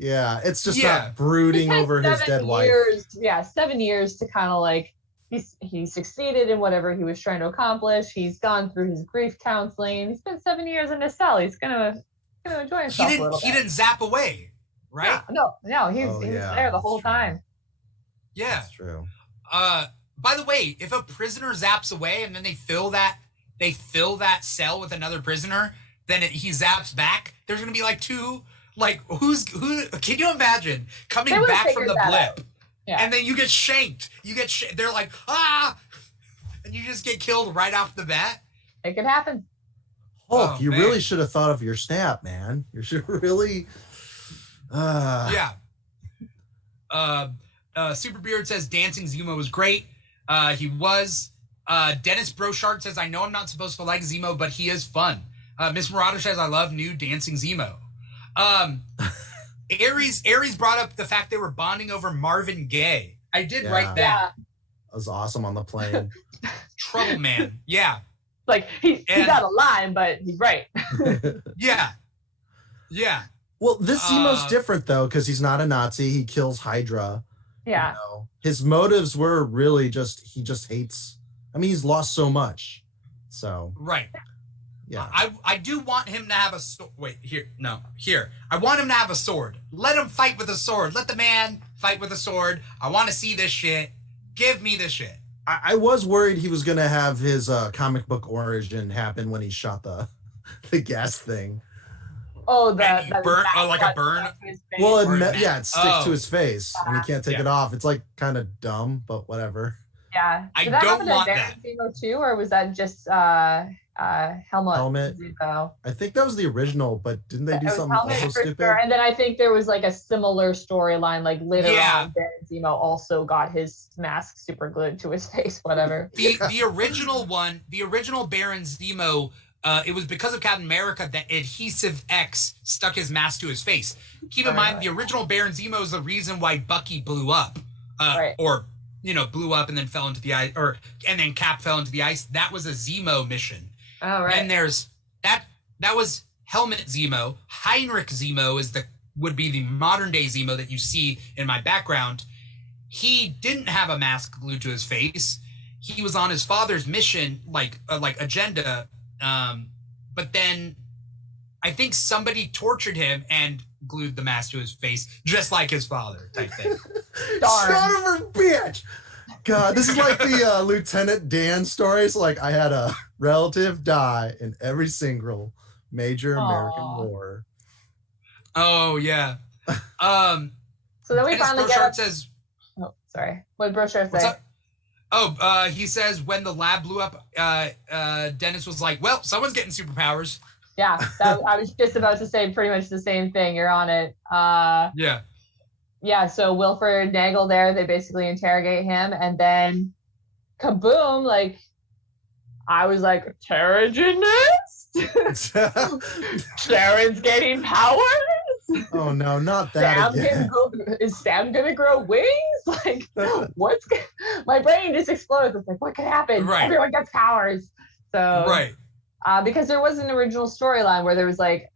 Yeah, it's just not brooding over his dead wife. 7 years to kind of like he succeeded in whatever he was trying to accomplish. He's gone through his grief counseling. He's been 7 years in his cell. He's gonna enjoy himself a little bit. He didn't zap away, right? Yeah, no, he was there the whole time. Yeah, that's true. By the way, if a prisoner zaps away and then they fill that cell with another prisoner, then he zaps back. There's gonna be like two. Like who? Can you imagine coming back from the blip, and then you get shanked? They're like and you just get killed right off the bat. It could happen. Hulk, you really should have thought of your snap, man. You should really. Yeah. Superbeard says Dancing Zemo was great. He was. Dennis Brochard says, I know I'm not supposed to like Zemo, but he is fun. Miss Marauder says, I love new Dancing Zemo. Aries brought up the fact they were bonding over Marvin Gaye. I did write that. That was awesome on the plane. Trouble man. Yeah. Like he's out of line, but he's right. Yeah. Yeah. Well, this Zemo's different though, because he's not a Nazi. He kills Hydra. Yeah. You know? His motives were really he just hates. I mean, he's lost so much. So. Right. Yeah. I do want him to have a sword. Wait, here. I want him to have a sword. Let him fight with a sword. Let the man fight with a sword. I want to see this shit. Give me this shit. I was worried he was going to have his comic book origin happen when he shot the gas thing. Oh, like a burn? Well, it sticks to his face, and he can't take it off. It's like kind of dumb, but whatever. Yeah. Did that don't want that. Zemo too, or was that just Helmet? Zemo? I think that was the original, but didn't they do something also stupid? Sure. And then I think there was like a similar storyline, like later on, Baron Zemo also got his mask super glued to his face, whatever. The original Baron Zemo, it was because of Captain America that Adhesive X stuck his mask to his face. Keep in mind, the original Baron Zemo is the reason why Bucky blew up, or blew up and then fell into the ice, and then Cap fell into the ice. That was a Zemo mission. Oh, right. And there's that was Helmet Zemo. Heinrich Zemo would be the modern day Zemo that you see in my background. He didn't have a mask glued to his face. He was on his father's mission, like agenda. But then I think somebody tortured him and glued the mask to his face, just like his father type thing. Son of a bitch! God, this is like the Lieutenant Dan stories. Like, I had a relative die in every single major American war. Oh, yeah. So then we finally get up. Says, oh, sorry. What did Brochard say? Oh, he says when the lab blew up, Dennis was like, well, someone's getting superpowers. Yeah, I was just about to say pretty much the same thing. You're on it. Yeah. Yeah, so Wilford Nagel there, they basically interrogate him, and then kaboom, like, I was like, Terrigenist? Sharon's getting powers? Oh no, not that again. Is Sam gonna grow wings? Like, my brain just explodes. It's like, what could happen? Right. Everyone gets powers. So, right. Because there was an original storyline where there was like,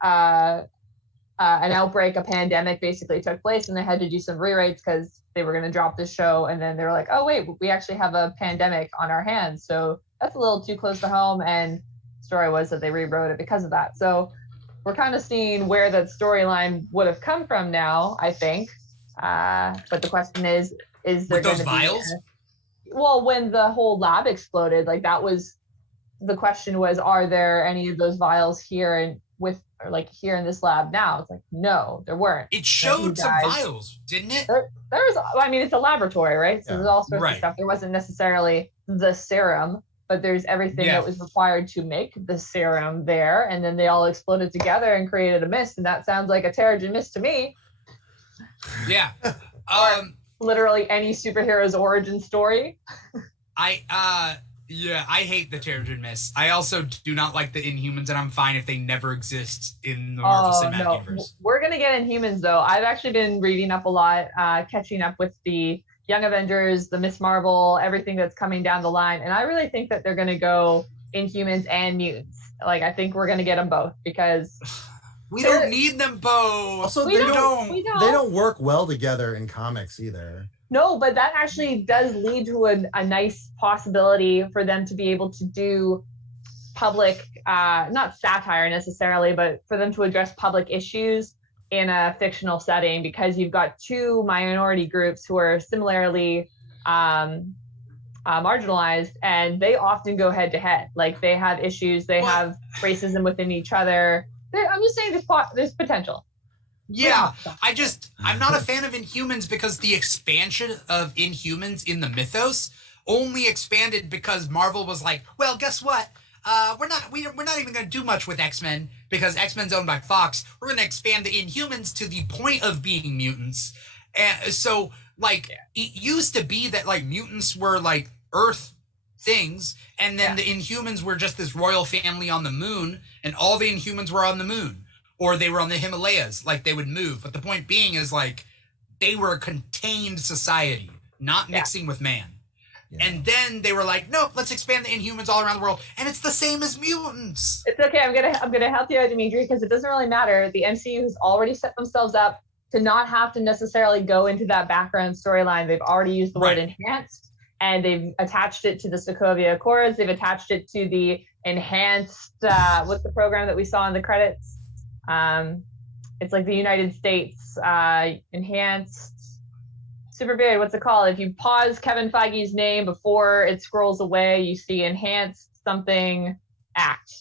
an outbreak, a pandemic basically took place, and they had to do some rewrites because they were going to drop this show, and then they were like, oh wait, we actually have a pandemic on our hands, so that's a little too close to home, and the story was that they rewrote it because of that. So we're kind of seeing where that storyline would have come from now, I think, but the question is there those vials? Well, when the whole lab exploded, like, that was the question, was, are there any of those vials here and here in this lab now? It's like, no, there weren't. It showed some vials, didn't it? There's, I mean, it's a laboratory, right? So there's all sorts of stuff. There wasn't necessarily the serum, but there's everything that was required to make the serum there, and then they all exploded together and created a mist, and that sounds like a Terrigen mist to me. Yeah. Literally any superhero's origin story. Yeah, I hate the Terrigen Mist. I also do not like the Inhumans, and I'm fine if they never exist in the Marvel Cinematic Universe. We're going to get Inhumans, though. I've actually been reading up a lot, catching up with the Young Avengers, the Miss Marvel, everything that's coming down the line. And I really think that they're going to go Inhumans and mutants. Like, I think we're going to get them both because... We don't need them both. Also, they don't work well together in comics either. No, but that actually does lead to a nice possibility for them to be able to do public, not satire necessarily, but for them to address public issues in a fictional setting, because you've got two minority groups who are similarly marginalized, and they often go head to head. Like, they have issues, they have racism within each other. I'm just saying there's potential. Yeah, I'm not a fan of Inhumans because the expansion of Inhumans in the mythos only expanded because Marvel was like, well, guess what? We're not even going to do much with X-Men because X-Men's owned by Fox. We're going to expand the Inhumans to the point of being mutants. And so, like, it used to be that, like, mutants were, like, Earth things, and then the Inhumans were just this royal family on the moon, and all the Inhumans were on the moon. Or they were on the Himalayas, like they would move. But the point being is, like, they were a contained society, not mixing with man. Yeah. And then they were like, nope, let's expand the Inhumans all around the world. And it's the same as mutants. It's okay. I'm gonna help you out, Dimitri, because it doesn't really matter. The MCU has already set themselves up to not have to necessarily go into that background storyline. They've already used the word enhanced, and they've attached it to the Sokovia Accords. They've attached it to the enhanced, what's the program that we saw in the credits? It's like the United States enhanced super weird. What's it called? If you pause Kevin Feige's name before it scrolls away, you see enhanced something act,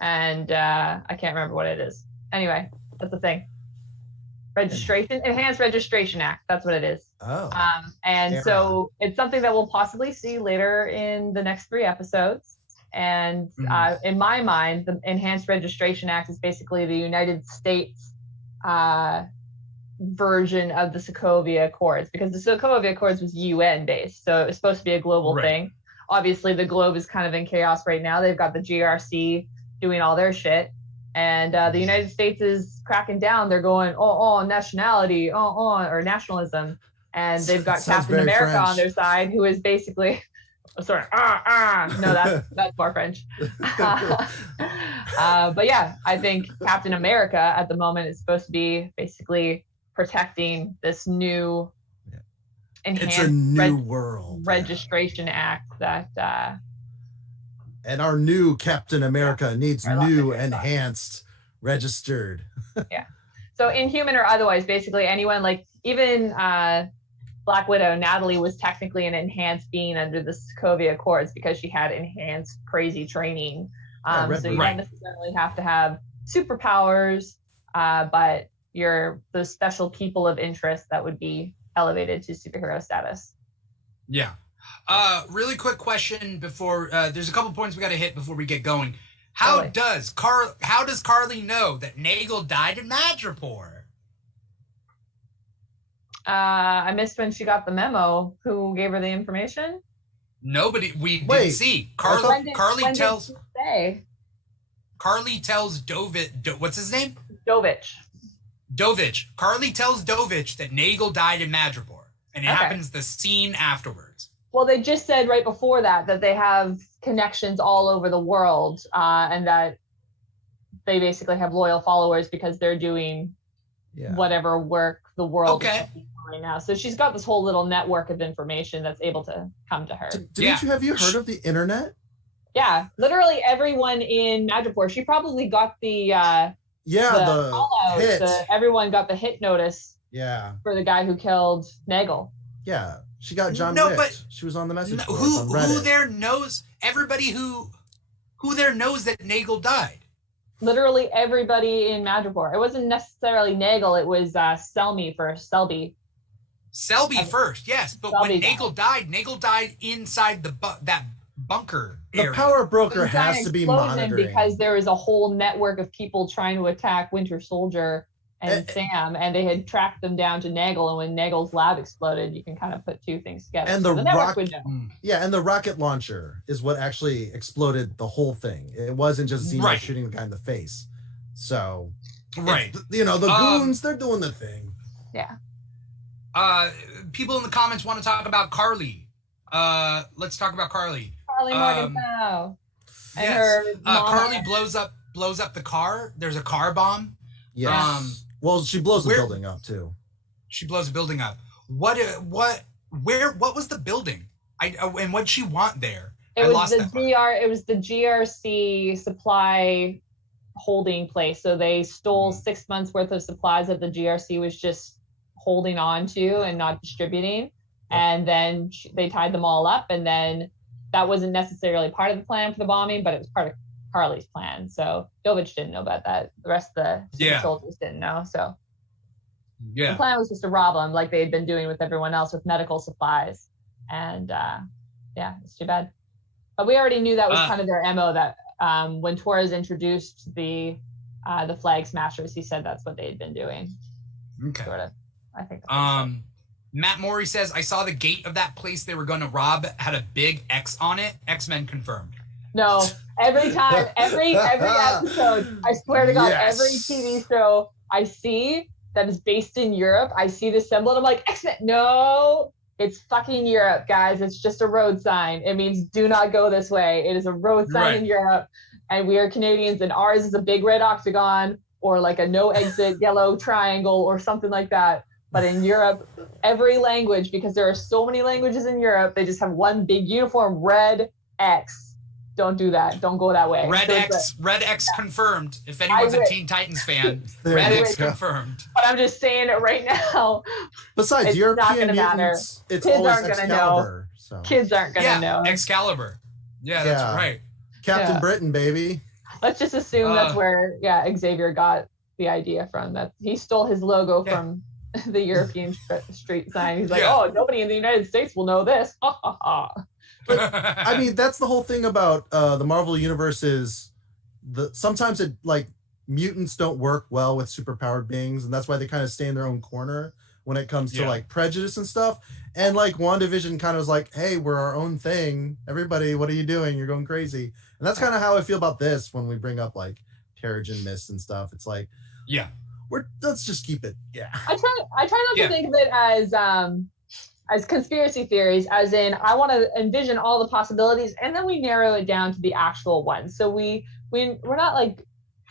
and I can't remember what it is. Anyway, that's the thing. Enhanced Registration Act. That's what it is. Oh. And so it's something that we'll possibly see later in the next 3 episodes. And in my mind, the Enhanced Registration Act is basically the United States version of the Sokovia Accords, because the Sokovia Accords was UN based, so it was supposed to be a global thing. Obviously, the globe is kind of in chaos right now. They've got the GRC doing all their shit, and the United States is cracking down. They're going, nationality, or nationalism, and they've got Captain America French on their side, who is basically... Sorry. No, that's more French. But yeah, I think Captain America at the moment is supposed to be basically protecting this new enhanced world registration act that and our new Captain America needs new enhanced registered. Yeah. So Inhuman or otherwise, basically anyone, like even Black Widow, Natalie was technically an enhanced being under the Sokovia Accords because she had enhanced crazy training. So you don't necessarily have to have superpowers, but you're those special people of interest that would be elevated to superhero status. Yeah. Really quick question before there's a couple points we got to hit before we get going. How does Carly know that Nagel died in Madripoor? I missed when she got the memo. Who gave her the information? Nobody. We didn't see. Carly tells. Carly tells Dovich. What's his name? Dovich. Carly tells Dovich that Nagel died in Madripoor, and it happens the scene afterwards. Well, they just said right before that they have connections all over the world, and that they basically have loyal followers because they're doing whatever work the world is doing right now. So she's got this whole little network of information that's able to come to her. Have you heard of the internet? Yeah, literally everyone in Madripoor. She probably got the hit. Everyone got the hit notice. Yeah. For the guy who killed Nagel. Yeah, she got John Wick. But she was on the message board on Reddit. Who there knows? Everybody who there knows that Nagel died. Literally everybody in Madripoor. It wasn't necessarily Nagel. It was Selby first. Selby first, yes. But when Nagel died inside that bunker area. The power broker has to be monitoring. Because there is a whole network of people trying to attack Winter Soldier and Sam, and they had tracked them down to Nagel, and when Nagel's lab exploded, you can kind of put two things together. And so the network would know. Yeah, and the rocket launcher is what actually exploded the whole thing. It wasn't just Zemo shooting the guy in the face. So, the goons, they're doing the thing. Yeah. People in the comments want to talk about Carly. Let's talk about Carly. Carly Morgenthau. And Yes. her mom. Carly blows up the car. There's a car bomb. Yes. Well, she blows the building up too. She blows the building up. What was the building? And what'd she want there? It was the GRC supply holding place. So they stole 6 months worth of supplies that the GRC was just holding on to and not distributing. And then they tied them all up. And then that wasn't necessarily part of the plan for the bombing, but it was part of Carly's plan. So Dovich didn't know about that. The rest of the soldiers didn't know. So the plan was just to rob them like they had been doing with everyone else with medical supplies. And it's too bad. But we already knew that was kind of their MO, that when Torres introduced the Flag Smashers, he said that's what they had been doing. Okay. Sort of. I think. Matt Morey says, I saw the gate of that place they were going to rob had a big X on it. X-Men confirmed. No, every time, every episode, I swear to God, every TV show I see that is based in Europe, I see the symbol and I'm like, X-Men, no, it's fucking Europe, guys. It's just a road sign. It means do not go this way. It is a road sign in Europe, and we are Canadians, and ours is a big red octagon or like a no exit yellow triangle or something like that. But in Europe, every language, because there are so many languages in Europe, they just have one big uniform red X. Don't do that. Don't go that way. Red X confirmed. If anyone's a Teen Titans fan, Red X confirmed. But I'm just saying it right now. Besides, European mutants, it's always Excalibur. So. Kids aren't gonna know. Excalibur. Yeah, that's right. Captain Britain, baby. Let's just assume that's where Xavier got the idea from. That he stole his logo from the European street sign. He's like, oh, nobody in the United States will know this. But I mean, that's the whole thing about the Marvel universe is sometimes mutants don't work well with superpowered beings, and that's why they kind of stay in their own corner when it comes to like prejudice and stuff. And like WandaVision kind of was like, hey, we're our own thing. Everybody, what are you doing? You're going crazy. And that's kind of how I feel about this when we bring up like Terrigen Mist and stuff. It's like, let's just keep it. Yeah. I try not to think of it as conspiracy theories, as in I want to envision all the possibilities, and then we narrow it down to the actual ones. So we're not like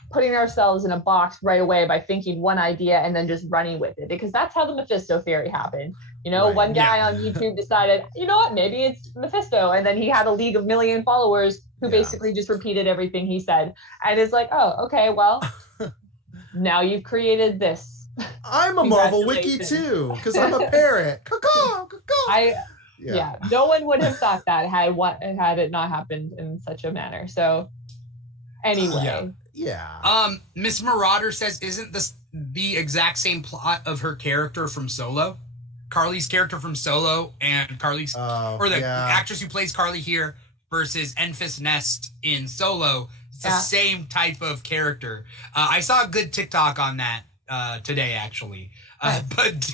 putting ourselves in a box right away by thinking one idea and then just running with it, because that's how the Mephisto theory happened. One guy on YouTube decided, you know what, maybe it's Mephisto, and then he had a league of million followers who basically just repeated everything he said, and it's like, oh, okay, well, now you've created this. I'm a Marvel wiki too, because I'm a parrot. No one would have thought that had it not happened in such a manner. So anyway. Miss Marauder says, isn't this the exact same plot of her character from Solo? Carly's character from Solo and Carly's actress who plays Carly here versus Enfys Nest in Solo. It's the same type of character. I saw a good TikTok on that today, actually. But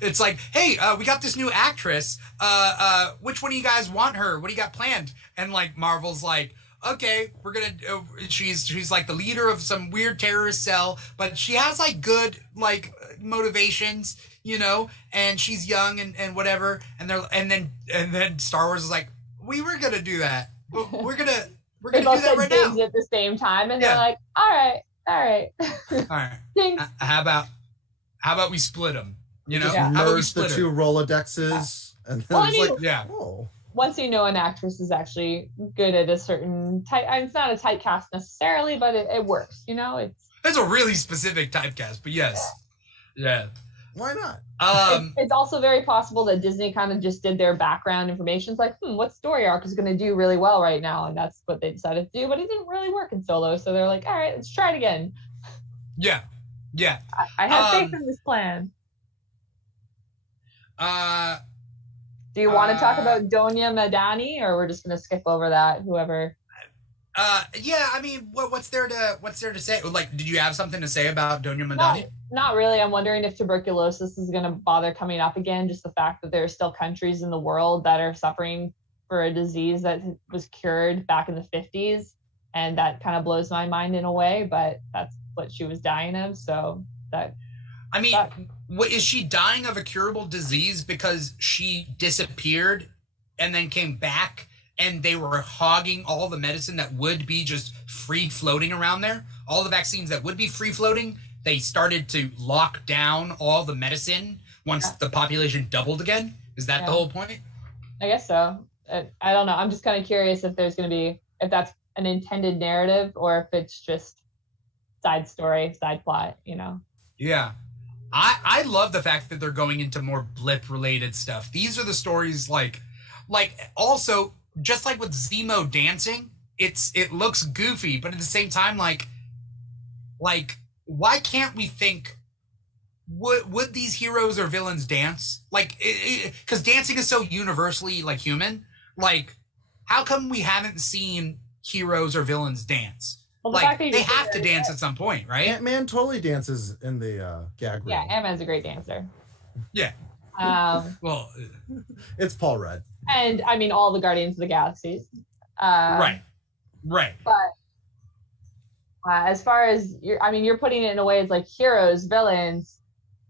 it's like, hey, we got this new actress. Which one of you guys want her? What do you got planned? And like Marvel's like, okay, we're gonna. She's like the leader of some weird terrorist cell, but she has like good like motivations, and she's young and whatever. And then Star Wars is like, we were gonna do that, but we're gonna do that right now at the same time, and they're like, all right. How about we split them? How about we split the two Rolodexes, and then once you know an actress is actually good at a certain type, it's not a typecast necessarily, but it works. It's a really specific typecast, but yes, why not? It's also very possible that Disney kind of just did their background information. It's like, what story arc is going to do really well right now? And that's what they decided to do, but it didn't really work in Solo. So they're like, all right, let's try it again. Yeah. I have faith in this plan. Do you want to talk about Donya Madani, or we're just going to skip over that? Whoever. Yeah, I mean, what's there to say? Like, did you have something to say about Doña Madani? Not really. I'm wondering if tuberculosis is going to bother coming up again. Just the fact that there are still countries in the world that are suffering for a disease that was cured back in the 50s. And that kind of blows my mind in a way, but that's what she was dying of. So that. I mean, what, is she dying of a curable disease because she disappeared and then came back and they were hogging all the medicine that would be just free floating around there? All the vaccines that would be free floating, they started to lock down all the medicine once the population doubled again? Is that the whole point? I guess so. I don't know. I'm just kind of curious if there's going to be, if that's an intended narrative or if it's just side story, side plot, you know? Yeah. I love the fact that they're going into more blip related stuff. These are the stories like also just like with Zemo Dancing, it looks goofy, but at the same time, like why can't we think would these heroes or villains dance? Like, because dancing is so universally like human. Like, how come we haven't seen heroes or villains dance? Well, like, they have to dance at some point, right? Ant-Man totally dances in the gag room. Yeah, Ant-Man's a great dancer. Yeah. Well, it's Paul Rudd. And I mean, all the Guardians of the Galaxies. Right. But as far as you're putting it in a way as like heroes, villains.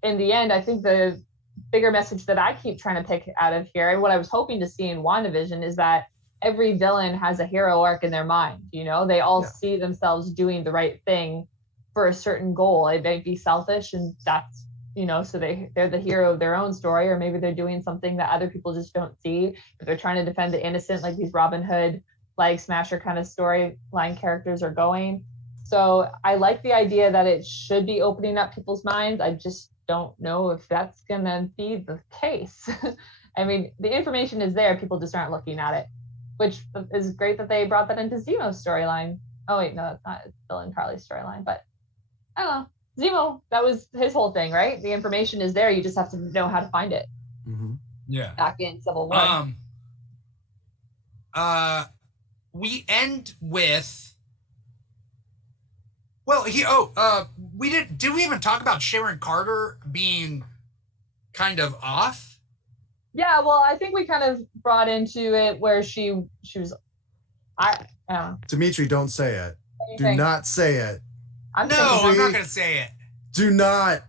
In the end, I think the bigger message that I keep trying to pick out of here, and what I was hoping to see in WandaVision, is that every villain has a hero arc in their mind. You know, they all see themselves doing the right thing for a certain goal. It may be selfish, and that's, you know, so they're the hero of their own story, or maybe they're doing something that other people just don't see. If they're trying to defend the innocent, like these Robin Hood, Flag Smasher kind of storyline characters are going. So I like the idea that it should be opening up people's minds. I just don't know if that's gonna be the case. I mean, the information is there, people just aren't looking at it, which is great that they brought that into Zemo's storyline. Oh wait, no, that's not. It's still in Carly's storyline, but I don't know. Zemo, that was his whole thing, right? The information is there, you just have to know how to find it. Mm-hmm. Yeah. Back in Civil War. We end with. Well, we did. Did we even talk about Sharon Carter being kind of off? Yeah, well, I think we kind of brought into it where she was. I don't know. Dimitri, don't say it. Do not say it. I'm not going to say it. Do not.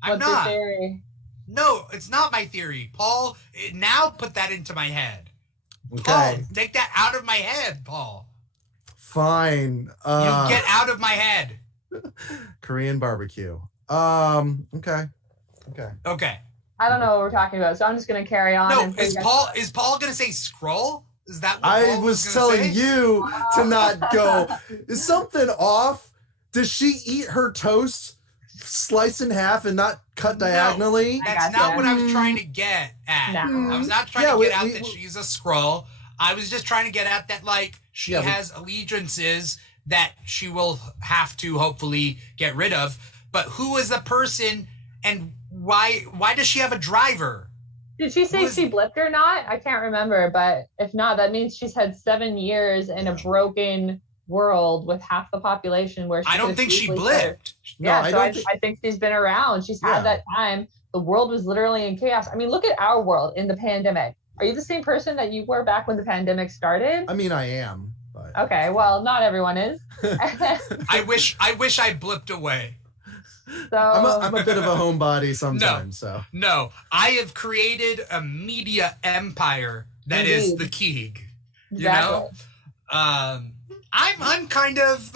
I'm What's not. your theory? No, it's not my theory. Paul, now put that into my head. Okay. Paul, take that out of my head, Paul. Fine. You get out of my head. Korean barbecue. Okay. I don't know what we're talking about, so I'm just gonna carry on. No, is Paul gonna say scroll? Is that what I Paul was gonna telling say? you to not go. Is something off? Does she eat her toast slice in half and not cut diagonally? That's not what I was trying to get at. No. I was not trying to get at that she's a scroll. I was just trying to get at that, like, she has allegiances that she will have to hopefully get rid of. But who is the person, and why does she have a driver? Did she say she blipped or not? I can't remember, but if not, that means she's had 7 years in a broken world with half the population where I don't think she blipped. Yeah, I think she's been around. She's had that time. The world was literally in chaos. I mean, look at our world in the pandemic. Are you the same person that you were back when the pandemic started? I mean, I am. But... Okay, well, not everyone is. I wish I blipped away. So I'm a bit of a homebody sometimes. No, I have created a media empire that is the Keeg. You know, I'm kind of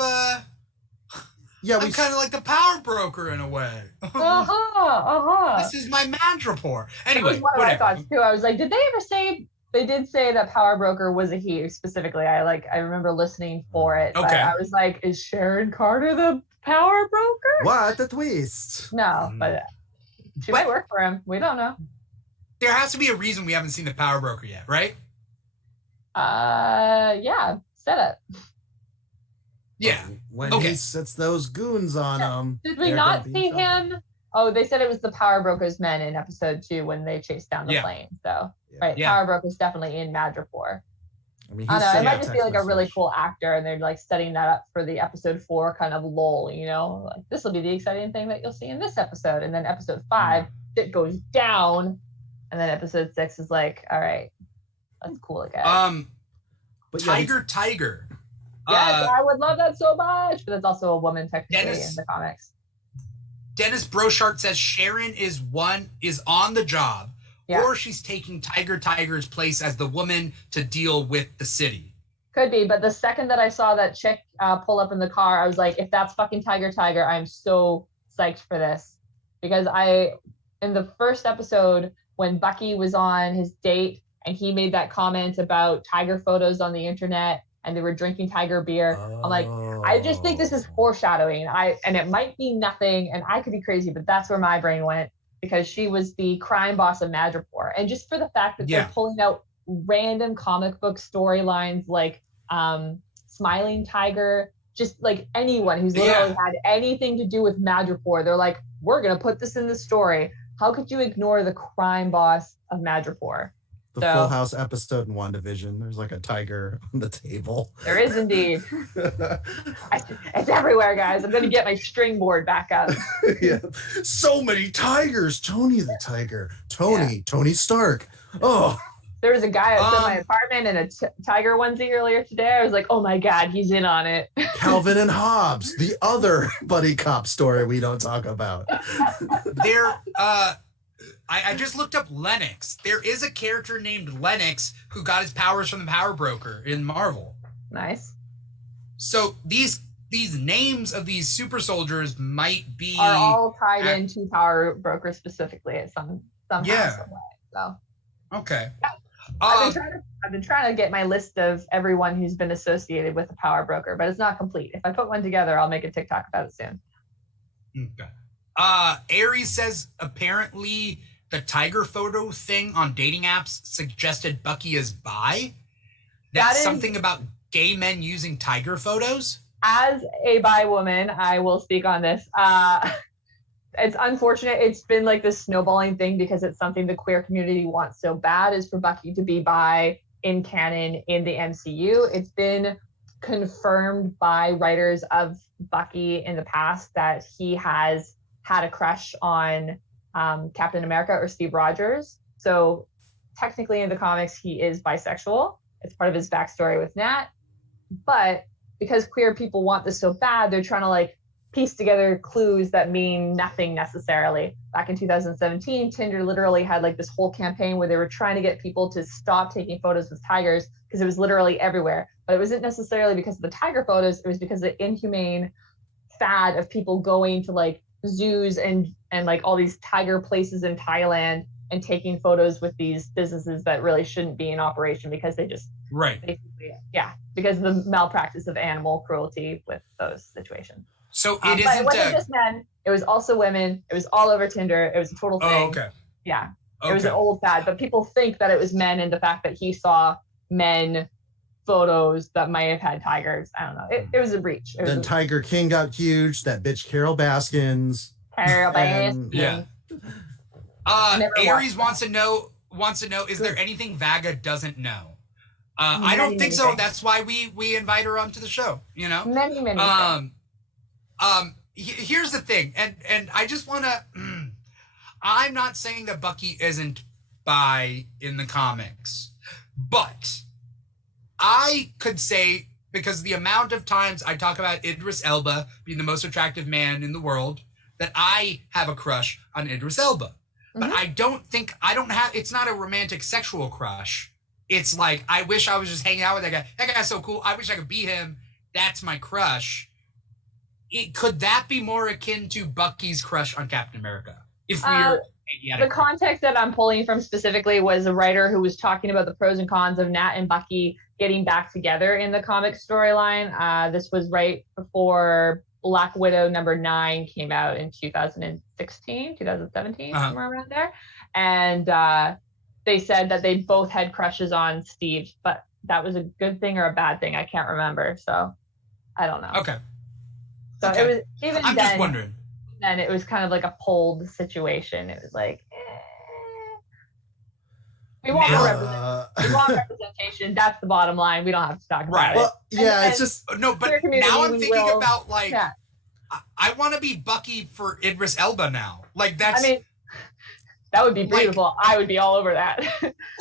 I'm kind of like the power broker in a way. This is my Madripoor. Anyway, that was one of my thoughts too. I was like, did they ever say? They did say that power broker was a he specifically. I remember listening for it. Okay. But I was like, is Sharon Carter the power broker? What a twist! No, but she might work for him. We don't know. There has to be a reason we haven't seen the power broker yet, right? Yeah, set it. Yeah. When he sets those goons on him. Did we not see him? Oh, they said it was the power broker's men in episode 2 when they chased down the plane. So, right, power broker's definitely in Madripoor. I mean, I don't know. It might sent just a be like text a really message. cool actor, and they're like setting that up for the episode 4 kind of lull. You know, like this will be the exciting thing that you'll see in this episode, and then episode 5 it goes down, and then episode 6 is like, all right, that's cool again. But yeah, Tiger. Yes, I would love that so much, but it's also a woman technically Dennis- in the comics. Dennis Brochart says Sharon is on the job, or she's taking Tiger's place as the woman to deal with the city. Could be, but the second that I saw that chick pull up in the car, I was like, if that's fucking Tiger, I'm so psyched for this. Because in the first episode, when Bucky was on his date and he made that comment about tiger photos on the internet and they were drinking tiger beer, I'm like, I just think this is foreshadowing. And it might be nothing, and I could be crazy, but that's where my brain went, because she was the crime boss of Madrid. And just for the fact that they're pulling out random comic book storylines like Smiling Tiger, just like anyone who's literally had anything to do with Madrid, they're like, we're going to put this in the story. How could you ignore the crime boss of Madrid? The Full House episode in WandaVision, there's like a tiger on the table. There is indeed. It's everywhere, guys. I'm going to get my string board back up. Yeah. So many tigers. Tony the Tiger. Tony Stark. Oh. There was a guy outside my apartment in a tiger onesie earlier today. I was like, oh my God, he's in on it. Calvin and Hobbes, the other buddy cop story we don't talk about. I just looked up Lennox. There is a character named Lennox who got his powers from the Power Broker in Marvel. Nice. So these names of these super soldiers might be are all tied into Power Broker specifically at some way. So okay. Yeah. I've been trying to get my list of everyone who's been associated with the Power Broker, but it's not complete. If I put one together, I'll make a TikTok about it soon. Okay. Aries says apparently the tiger photo thing on dating apps suggested Bucky is bi. That's something about gay men using tiger photos. As a bi woman, I will speak on this. It's unfortunate. It's been like this snowballing thing because it's something the queer community wants so bad, is for Bucky to be bi in canon in the MCU. It's been confirmed by writers of Bucky in the past that he has had a crush on Captain America or Steve Rogers. So technically in the comics, he is bisexual. It's part of his backstory with Nat. But because queer people want this so bad, they're trying to like piece together clues that mean nothing necessarily. Back in 2017, Tinder literally had like this whole campaign where they were trying to get people to stop taking photos with tigers because it was literally everywhere. But it wasn't necessarily because of the tiger photos. It was because of the inhumane fad of people going to like zoos and like all these tiger places in Thailand and taking photos with these businesses that really shouldn't be in operation because they just because of the malpractice of animal cruelty with those situations. So but it wasn't just men, it was also women. It was all over Tinder. It was a total thing. Oh, okay. Yeah. It was an old fad, but people think that it was men, and the fact that he saw men photos that might have had tigers. I don't know. It was a breach. Then Tiger King got huge. That bitch Carol Baskins. Carol Baskins. Yeah. Aries wants to know, is there anything Vaga doesn't know? I don't think so. That's why we invite her onto the show, you know? Many here's the thing, and I just want to, I'm not saying that Bucky isn't bi in the comics, but I could say, because the amount of times I talk about Idris Elba being the most attractive man in the world, that I have a crush on Idris Elba. But I don't have, it's not a romantic sexual crush. It's like, I wish I was just hanging out with that guy. That guy's so cool. I wish I could be him. That's my crush. Could that be more akin to Bucky's crush on Captain America? If we're the context that I'm pulling from specifically was a writer who was talking about the pros and cons of Nat and Bucky getting back together in the comic storyline. This was right before Black Widow #9 came out in 2016, 2017, somewhere around there. And they said that they both had crushes on Steve, but that was a good thing or a bad thing. I can't remember. So I don't know. Okay. So it was even I'm then, just wondering. Then it was kind of like a pulled situation. It was like, we want more representation. wrong representation. That's the bottom line. We don't have to talk about it. Well, yeah, And it's just no. But now I'm thinking about like, I want to be Bucky for Idris Elba now. Like that's. I mean, that would be beautiful. Like, I would be all over that.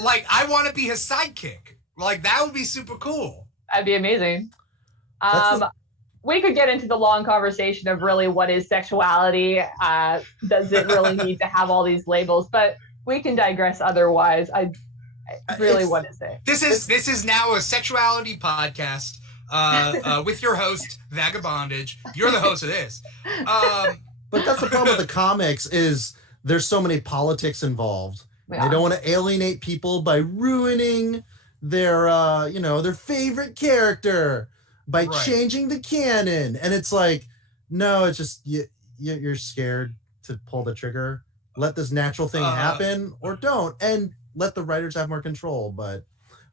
Like I want to be his sidekick. Like that would be super cool. That'd be amazing. We could get into the long conversation of really what is sexuality. Does it really need to have all these labels? But we can digress otherwise. I really want to say this is now a sexuality podcast with your host Vagabondage. You're the host of this. But that's the problem with the comics is there's so many politics involved. Yeah. They don't want to alienate people by ruining their their favorite character by changing the canon. And it's like, no, it's just you're scared to pull the trigger. Let this natural thing happen or don't, and let the writers have more control. But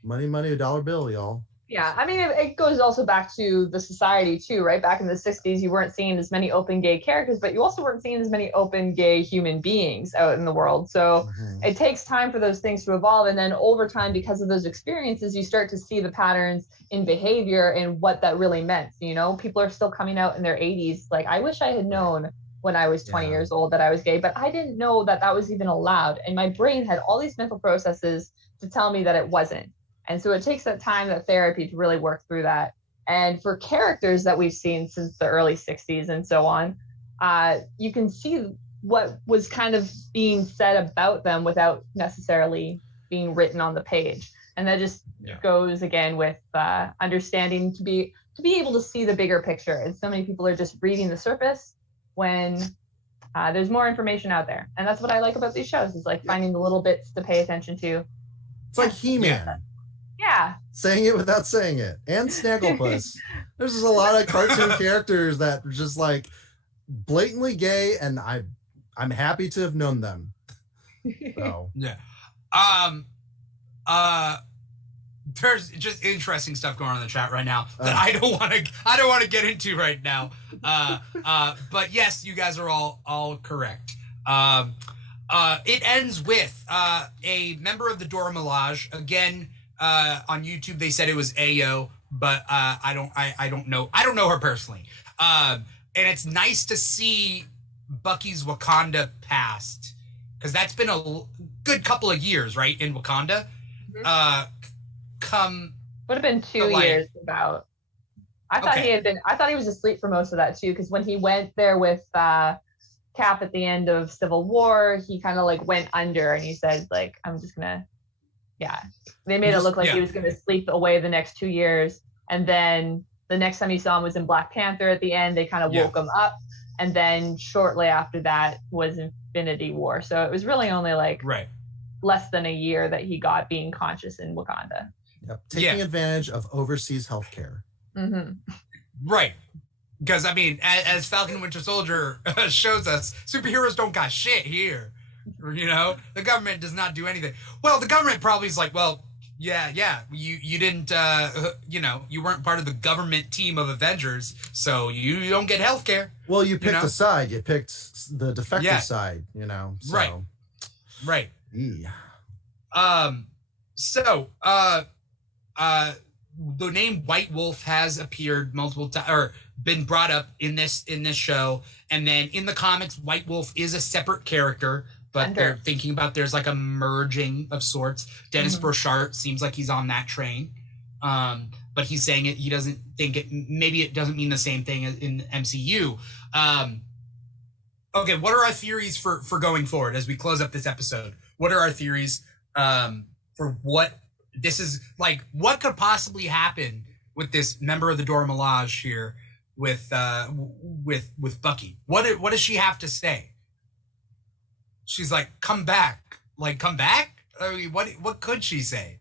money, a dollar bill, y'all. Yeah, I mean, it goes also back to the society too, right? Back in the 60s, you weren't seeing as many open gay characters, but you also weren't seeing as many open gay human beings out in the world. So it takes time for those things to evolve. And then over time, because of those experiences, you start to see the patterns in behavior and what that really meant. You know, people are still coming out in their 80s. Like, I wish I had known when I was 20 years old that I was gay, but I didn't know that that was even allowed. And my brain had all these mental processes to tell me that it wasn't. And so it takes that time, that therapy, to really work through that. And for characters that we've seen since the early 60s and so on, you can see what was kind of being said about them without necessarily being written on the page. And that just goes again with understanding to be able to see the bigger picture. And so many people are just reading the surface when there's more information out there. And that's what I like about these shows, is like finding the little bits to pay attention to. It's like He-Man. Yeah. Saying it without saying it. And Snagglepuss. There's just a lot of cartoon characters that are just like blatantly gay, and I'm happy to have known them. So. Yeah. There's just interesting stuff going on in the chat right now that I don't want to get into right now. But yes, you guys are all correct. It ends with a member of the Dora Milaje. Again, on YouTube they said it was Ayo, but I don't know her personally. And it's nice to see Bucky's Wakanda past, because that's been a good couple of years, right, in Wakanda. Would have been 2 years about. I thought he was asleep for most of that too, because when he went there with Cap at the end of Civil War, he kind of like went under, and he said like, I'm just gonna, they made it look like he was gonna sleep away the next 2 years. And then the next time you saw him was in Black Panther at the end. They kind of woke him up, and then shortly after that was Infinity War. So it was really only like less than a year that he got being conscious in Wakanda. Yep. Taking advantage of overseas healthcare. Right. Because, I mean, as Falcon and Winter Soldier shows us, superheroes don't got shit here. You know? The government does not do anything. Well, the government probably is like, well, you didn't, you weren't part of the government team of Avengers, so you don't get healthcare. Well, you picked a side. You picked the defective side, you know? So. Right. Yeah. The name White Wolf has appeared multiple times, or been brought up in this show, and then in the comics, White Wolf is a separate character, but they're thinking about there's like a merging of sorts. Dennis Burchard seems like he's on that train, but he's saying he doesn't think it. Maybe it doesn't mean the same thing as in MCU. Okay, what are our theories for going forward as we close up this episode? What are our theories for what this is like? What could possibly happen with this member of the Dora Milaje here with Bucky? What does she have to say? She's like, come back. Like, come back? I mean, what could she say?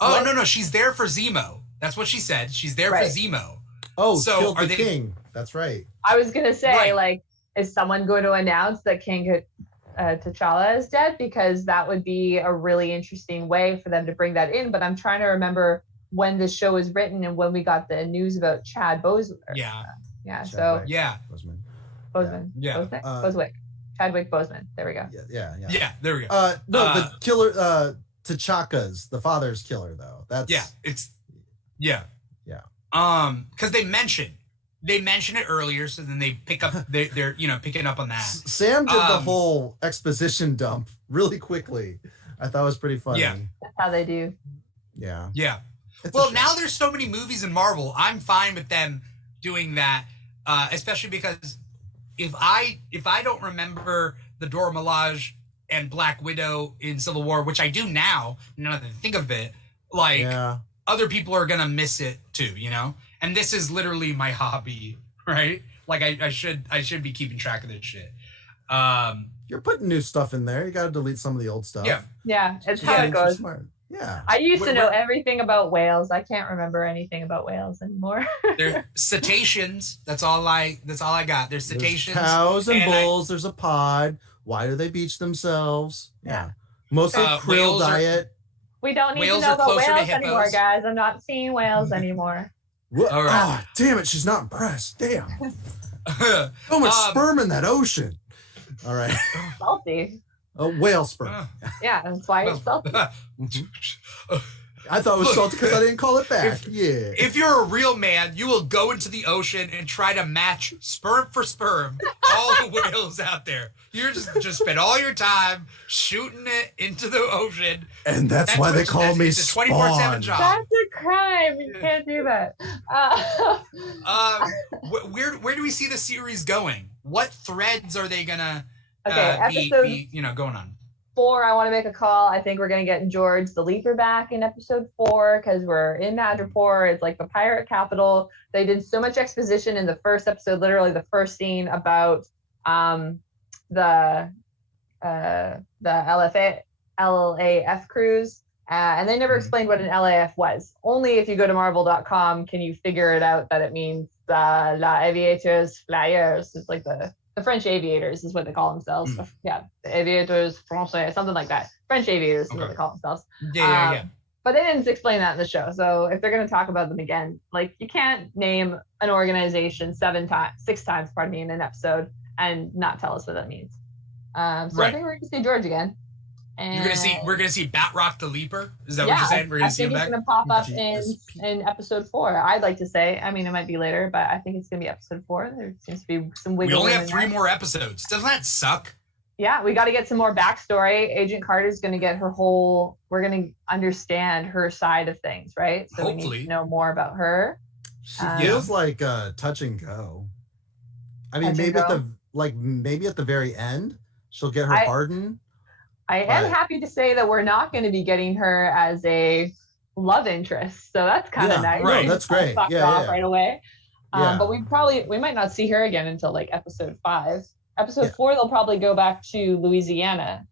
Oh, no, she's there for Zemo. That's what she said. She's there for Zemo. Oh, so killed the king. That's right. I was gonna say, like, is someone going to announce that King T'Challa is dead? Because that would be a really interesting way for them to bring that in. But I'm trying to remember when the show was written and when we got the news about Chad Boseman. Boseman. Boswick. Chadwick Boseman. There we go. Yeah. There we go. The killer T'Chaka's the father's killer, though. That's yeah. Because they mention it earlier, so then they pick up. They're picking up on that. Sam did the whole exposition dump really quickly. I thought it was pretty funny. Yeah, that's how they do. Yeah. Well, now there's so many movies in Marvel. I'm fine with them doing that, especially because if I don't remember the Dora Milaje and Black Widow in Civil War, which I do now that I think of it, other people are gonna miss it too, And this is literally my hobby, right? Like I should be keeping track of this shit. You're putting new stuff in there. You got to delete some of the old stuff. Yeah, it's how it goes. Smart. Yeah. I used to know everything about whales. I can't remember anything about whales anymore. They're cetaceans. That's all I got. They're cetaceans. There's cows and bulls. There's a pod. Why do they beach themselves? Yeah. Mostly krill diet. We don't need to know about whales anymore, guys. I'm not seeing whales anymore. All right. Oh, damn it. She's not impressed. Damn. So much sperm in that ocean. All right. Salty. Whale sperm. Yeah, that's why it's salty. I thought it was salty because I didn't call it back. If you're a real man, you will go into the ocean and try to match sperm for sperm all the whales out there. You're just spend all your time shooting it into the ocean. And that's why they call me Spawn. It's a 24/7 job. That's a crime. You can't do that. Where do we see the series going? What threads are they gonna be going on? 4, I want to make a call. I think we're going to get George the Leaper back in episode 4 because we're in Madrid. It's like the pirate capital. They did so much exposition in the first episode, literally the first scene about the LAF cruise. And they never explained what an LAF was. Only if you go to Marvel.com can you figure it out that it means La Aviators Flyers. It's like the French aviators is what they call themselves. Yeah, the aviators français, something like that. French aviators is what they call themselves. Yeah. But they didn't explain that in the show. So if they're going to talk about them again, like you can't name an organization 6 times, in an episode and not tell us what that means. I think we're going to see George again. And we're gonna see Batroc the Leaper. Is that what you're saying? We're gonna see him back. I think it's gonna pop up in episode 4. I'd like to say. I mean, it might be later, but I think it's gonna be episode 4. There seems to be some wiggle. We only have 3 more episodes. Doesn't that suck? Yeah, we got to get some more backstory. Agent Carter's gonna get her whole. We're gonna understand her side of things, right? So hopefully we need to know more about her. She feels like touch and go. I mean, maybe at the very end she'll get her pardon. I am happy to say that we're not going to be getting her as a love interest, so that's kind of nice. Right, that's great. Right away. But we might not see her again until like episode 5. Episode 4, they'll probably go back to Louisiana.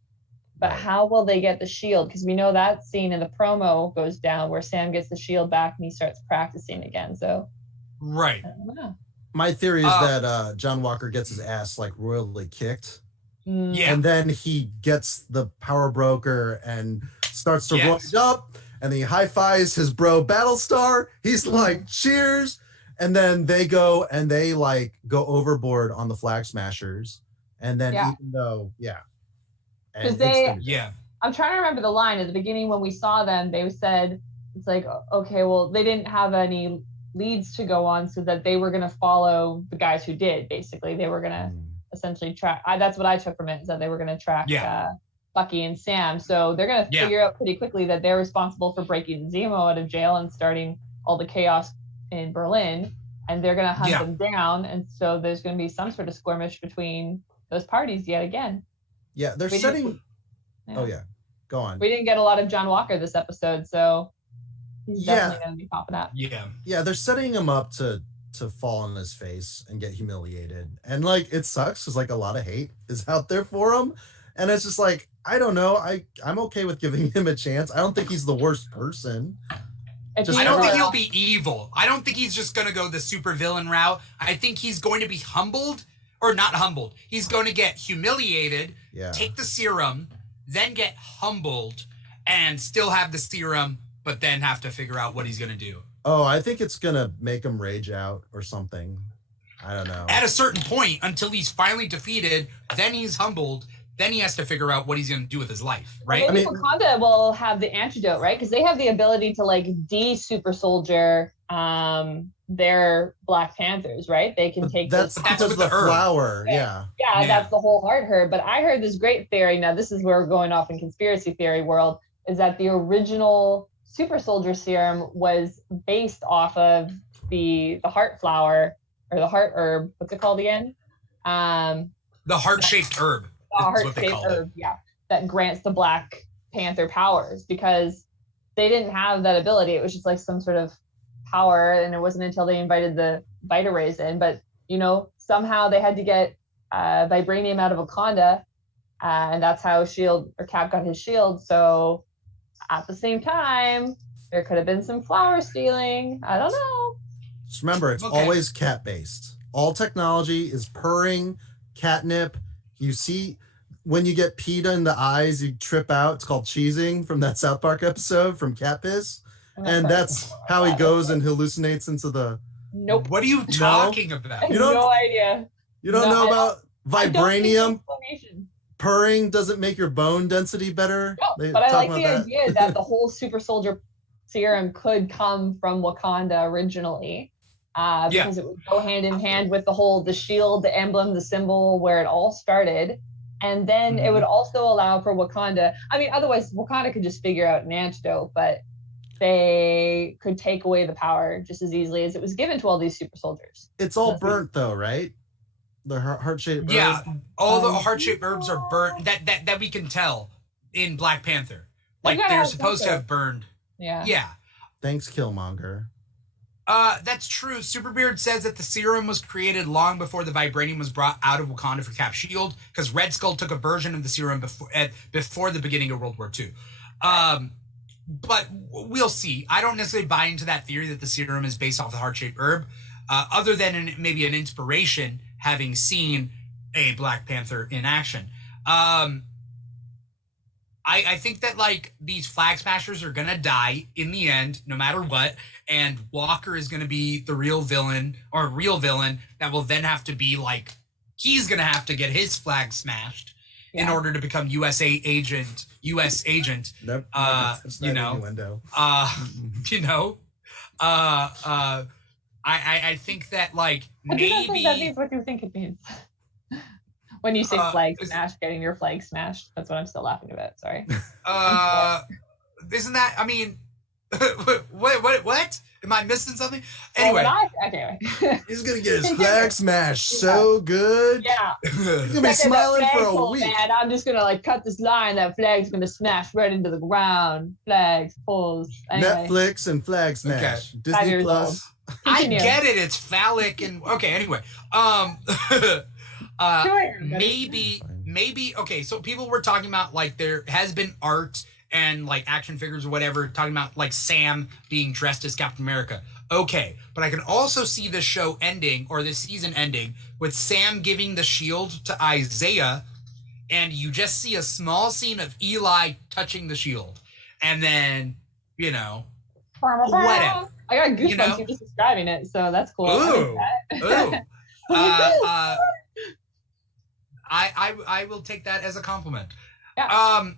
But how will they get the shield? Because we know that scene in the promo goes down where Sam gets the shield back and he starts practicing again. So right. I don't know. My theory is that John Walker gets his ass like royally kicked. Yeah. And then he gets the power broker and starts to roll up, and he high-fives his bro Battlestar. He's like, cheers. And then they go overboard on the Flag Smashers. And then even though, I'm trying to remember the line at the beginning when we saw them, they said, it's like, okay, well, they didn't have any leads to go on, so that they were going to follow the guys who did, basically. They were going to essentially track. That's what I took from it, is that they were going to track Bucky and Sam. So they're going to figure out pretty quickly that they're responsible for breaking Zemo out of jail and starting all the chaos in Berlin, and they're going to hunt them down. And so there's going to be some sort of skirmish between those parties yet again. Yeah, they're setting. Oh yeah, go on. We didn't get a lot of John Walker this episode, so he's definitely going to be popping up. Yeah, they're setting him up to fall on his face and get humiliated, and like it sucks because like a lot of hate is out there for him, and it's just like, I don't know, I'm okay with giving him a chance. I don't think he's the worst person. I don't think he'll be evil. I don't think he's just gonna go the super villain route. I think he's going to be humbled, or not humbled. He's going to get humiliated, take the serum, then get humbled, and still have the serum, but then have to figure out what he's gonna do. Oh, I think it's gonna make him rage out or something. I don't know. At a certain point, until he's finally defeated, then he's humbled, then he has to figure out what he's going to do with his life, right? Maybe Wakanda will have the antidote, right? Because they have the ability to like de-super soldier their Black Panthers, right? They can take that's because of the flower. Yeah, that's the whole heart herb. But I heard this great theory. Now this is where we're going off in conspiracy theory world. Is that the original super soldier serum was based off of the heart flower or the heart herb? What's it called again? The heart-shaped herb. The heart-shaped herb, yeah, that grants the Black Panther powers because they didn't have that ability. It was just like some sort of power, and it wasn't until they invited the Vita Rays in. But somehow they had to get vibranium out of Wakanda, and that's how Cap got his shield. So at the same time, there could have been some flower stealing. I don't know. Just remember, it's always cat-based. All technology is purring, catnip. You see, when you get peed in the eyes, you trip out. It's called cheesing from that South Park episode from Cat Piss. And that's how he goes and hallucinates into the... Nope. What are you talking about? You don't, no idea. You don't know about vibranium? Purring doesn't make your bone density better? No, but I like the idea that the whole super soldier serum could come from Wakanda originally. Because it would go hand in hand with the shield, the emblem, the symbol, where it all started. And then it would also allow for Wakanda. I mean, otherwise Wakanda could just figure out an antidote, but they could take away the power just as easily as it was given to all these super soldiers. It's all burnt though, right? The heart-shaped herb? All the heart-shaped herbs are burnt. That we can tell in Black Panther. Like they're supposed to have burned. Yeah. Thanks, Killmonger. That's true. Superbeard says that the serum was created long before the vibranium was brought out of Wakanda for Cap's shield, because Red Skull took a version of the serum before the beginning of World War II. But we'll see. I don't necessarily buy into that theory that the serum is based off the heart-shaped herb, other than maybe an inspiration having seen a Black Panther in action. I think that like these flag smashers are gonna die in the end, no matter what, and Walker is gonna be the real villain that will then have to be like, he's gonna have to get his flag smashed in order to become U.S. agent. Nope, I think that like I do not think that means what you think it means. When you say flag smash, getting your flag smashed, that's what I'm still laughing about. Sorry. Isn't that? I mean, what? Am I missing something? Anyway, he's gonna get his flag smashed so good. Yeah, he's gonna be smiling for a week. Man, I'm just gonna like cut this line. That flag's gonna smash right into the ground. Flags, pulls. Anyway. Netflix and flag smash. Okay. Disney Plus. I get it. It's phallic and okay. Anyway, maybe okay, so people were talking about like there has been art and like action figures or whatever talking about like Sam being dressed as Captain America. Okay, but I can also see this show ending or this season ending with Sam giving the shield to Isaiah, and you just see a small scene of Eli touching the shield, and then whatever. I got goosebumps just describing it, so that's cool. Ooh. I will take that as a compliment. Yeah.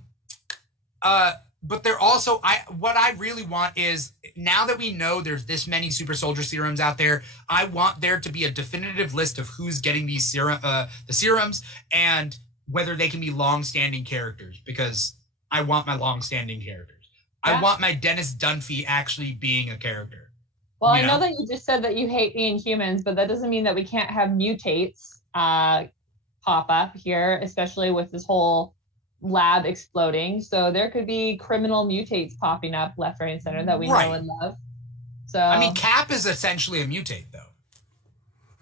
But they're also what I really want is, now that we know there's this many super soldier serums out there, I want there to be a definitive list of who's getting these the serums and whether they can be long-standing characters, because I want my long-standing characters. Yeah. I want my Dennis Dunphy actually being a character. Well, I know that you just said that you hate the Inhumans, but that doesn't mean that we can't have mutates pop up here, especially with this whole lab exploding. So there could be criminal mutates popping up left, right, and center that we know and love. So I mean, Cap is essentially a mutate, though.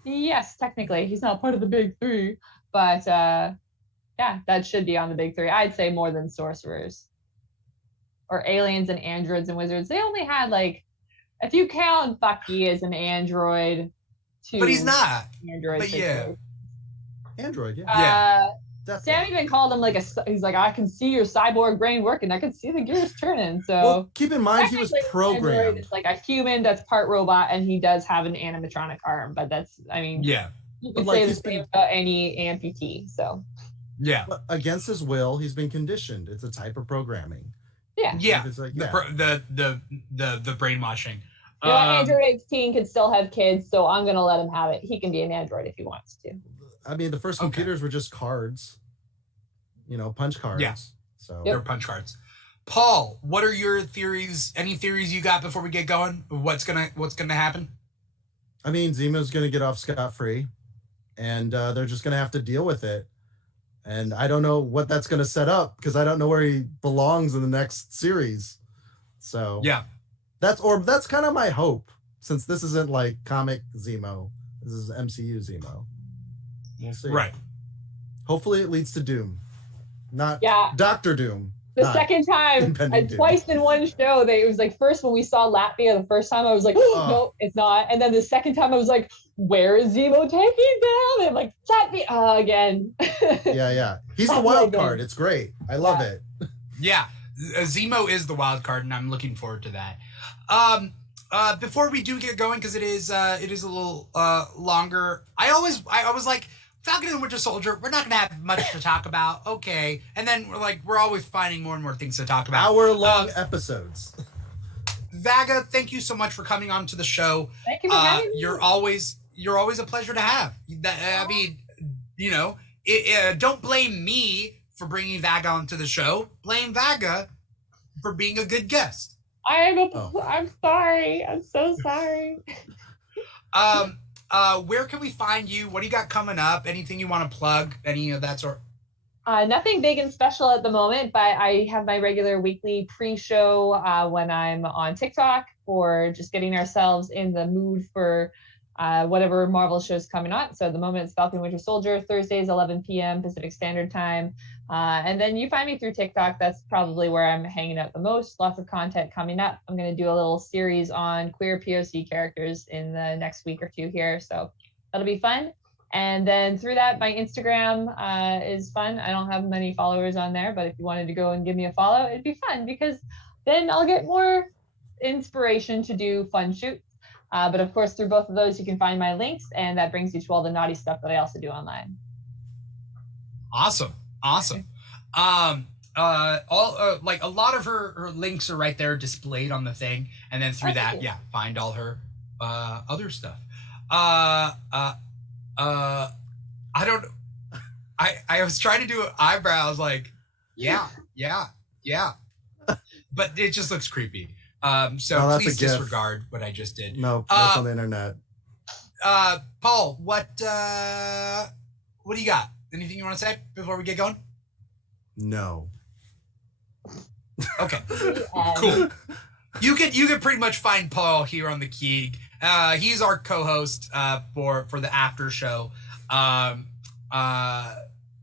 Yes, technically. He's not part of the big three, but yeah, that should be on the big three. I'd say more than sorcerers. Or aliens and androids and wizards. They only had like, if you count Bucky as an android, but he's not. Android, but yeah. Android, yeah. Sam even called him he's like, I can see your cyborg brain working. I can see the gears turning. So well, keep in mind he was programmed. It's like a human that's part robot, and he does have an animatronic arm. But that's, I mean, yeah, you could say the same about any amputee. So Yeah. But against his will, he's been conditioned. It's a type of programming. Yeah. It's like, The brainwashing. Android 18 can still have kids, so I'm gonna let him have it. He can be an android if he wants to. I mean, the first computers were just cards, punch cards. Yeah. So they're punch cards. Paul, what are your theories? Any theories you got before we get going? What's gonna happen? I mean, Zemo's gonna get off scot-free, and they're just gonna have to deal with it. And I don't know what that's gonna set up because I don't know where he belongs in the next series. So yeah, that's kind of my hope, since this isn't like comic Zemo. This is MCU Zemo. We'll see. Right. Hopefully it leads to Doom. Not Dr. Doom. The second time, twice in one show, it was like, first when we saw Latvia the first time, I was like, no, it's not. And then the second time I was like, where is Zemo taking them? And I'm like, Latvia again. Yeah. He's the wild card. It's great. I love it. Yeah. Zemo is the wild card, and I'm looking forward to that. Before we do get going, because it is a little longer, I was like, Falcon and the Winter Soldier, we're not going to have much to talk about. Okay. And then we're always finding more and more things to talk about. Hour-long episodes. Vaga, thank you so much for coming on to the show. Thank you for having me. You're always a pleasure to have. I mean, don't blame me for bringing Vaga onto the show. Blame Vaga for being a good guest. I'm sorry. I'm so sorry. Where can we find you? What do you got coming up? Anything you want to plug? Any of that sort? Nothing big and special at the moment, but I have my regular weekly pre-show when I'm on TikTok for just getting ourselves in the mood for whatever Marvel show's coming on. So at the moment it's Falcon Winter Soldier, Thursdays, 11 p.m. Pacific Standard Time. And then you find me through TikTok. That's probably where I'm hanging out the most. Lots of content coming up. I'm going to do a little series on queer POC characters in the next week or two here. So that'll be fun. And then through that, my Instagram is fun. I don't have many followers on there, but if you wanted to go and give me a follow, it'd be fun because then I'll get more inspiration to do fun shoots. But of course, through both of those, you can find my links, and that brings you to all the naughty stuff that I also do online. Awesome. A lot of her links are right there displayed on the thing, and then through that, find all her other stuff. I was trying to do eyebrows like, yeah, but it just looks creepy. So please disregard what I just did. No, that's on the internet. Paul, what do you got? Anything you want to say before we get going? No. Okay. Cool. You can pretty much find Paul here on the Keeg. He's our co-host for the after show.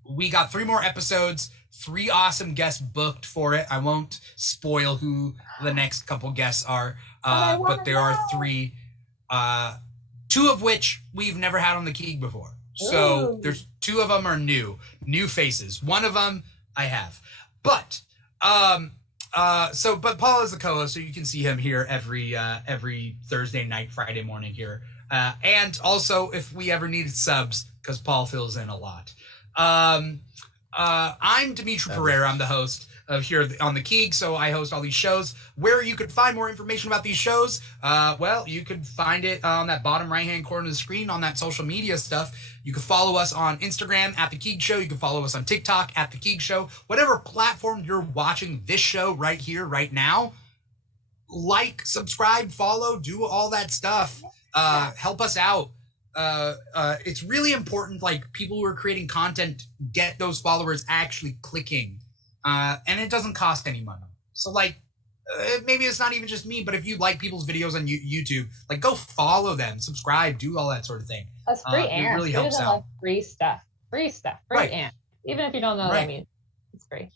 We got 3 more episodes, 3 awesome guests booked for it. I won't spoil who the next couple guests are, but there are 3, 2 of which we've never had on the Keeg before. So there's 2 of them are new faces. 1 of them I have, but but Paul is the co-host, so you can see him here every Thursday night, Friday morning here, and also if we ever needed subs, because Paul fills in a lot. I'm Dimitri Pereira. I'm the host of here on the Keeg, so I host all these shows. Where you could find more information about these shows, you could find it on that bottom right-hand corner of the screen on that social media stuff. You can follow us on Instagram at The Keeg Show. You can follow us on TikTok at The Keeg Show. Whatever platform you're watching this show right here, right now, like, subscribe, follow, do all that stuff. Help us out. It's really important, like, people who are creating content get those followers actually clicking. And it doesn't cost any money. So, like, maybe it's not even just me, but if you like people's videos on YouTube, like, go follow them, subscribe, do all that sort of thing. That's free ants. It really helps out. Like free stuff. Free ants. Even if you don't know what I mean, it's free.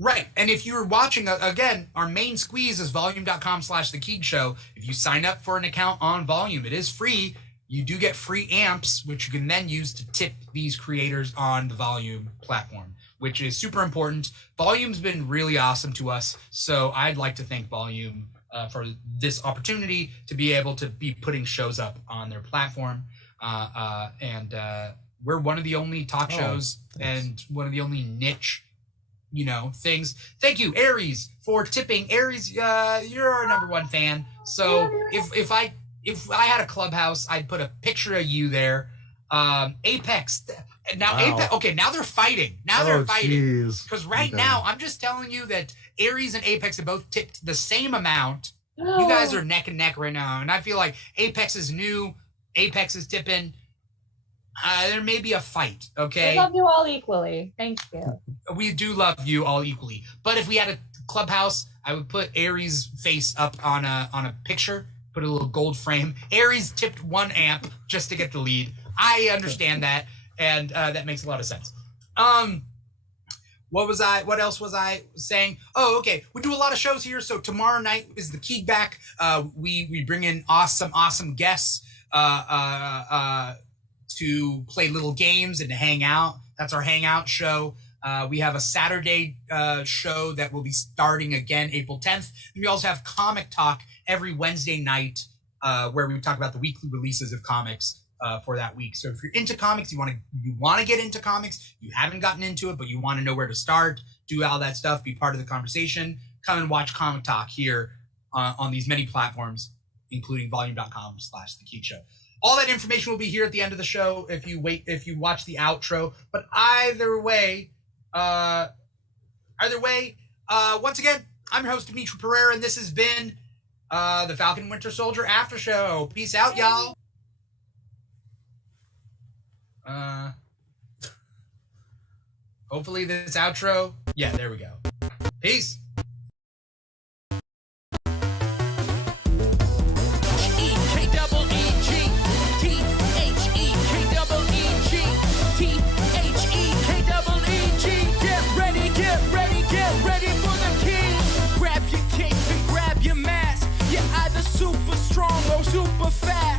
Right. And if you're watching, again, our main squeeze is volume.com/The Keeg Show. If you sign up for an account on Volume, it is free. You do get free amps, which you can then use to tip these creators on the Volume platform, which is super important. Volume's been really awesome to us, so I'd like to thank Volume for this opportunity to be able to be putting shows up on their platform. And we're one of the only talk shows thanks. and one of the only niche, things. Thank you, Aries, for tipping. Aries, you're our #1 fan. So if I had a clubhouse, I'd put a picture of you there. Apex. Now Apex. Okay, now they're fighting. Now they're fighting. Because now I'm just telling you that Aries and Apex have both tipped the same amount. You guys are neck and neck right now, and I feel like Apex is new. Apex is tipping. There may be a fight. Okay. I love you all equally. Thank you. We do love you all equally. But if we had a clubhouse, I would put Aries' face up on a picture. Put a little gold frame. Aries tipped 1 amp just to get the lead. I understand that, and that makes a lot of sense. What else was I saying? Oh, okay. We do a lot of shows here. So tomorrow night is the Kickback. We bring in awesome guests to play little games and to hang out. That's our hangout show. We have a Saturday show that will be starting again April 10th. And we also have Comic Talk every Wednesday night where we talk about the weekly releases of comics for that week. So if you're into comics, you want to get into comics, you haven't gotten into it, but you want to know where to start, do all that stuff, be part of the conversation, come and watch Comic Talk here on these many platforms, including volume.com/The Geek Show. All that information will be here at the end of the show if you watch the outro. But either way, once again, I'm your host, Dimitri Pereira, and this has been the Falcon Winter Soldier After Show. Peace out, y'all. Hopefully this outro. Yeah, there we go. Peace. Super strong or super fast.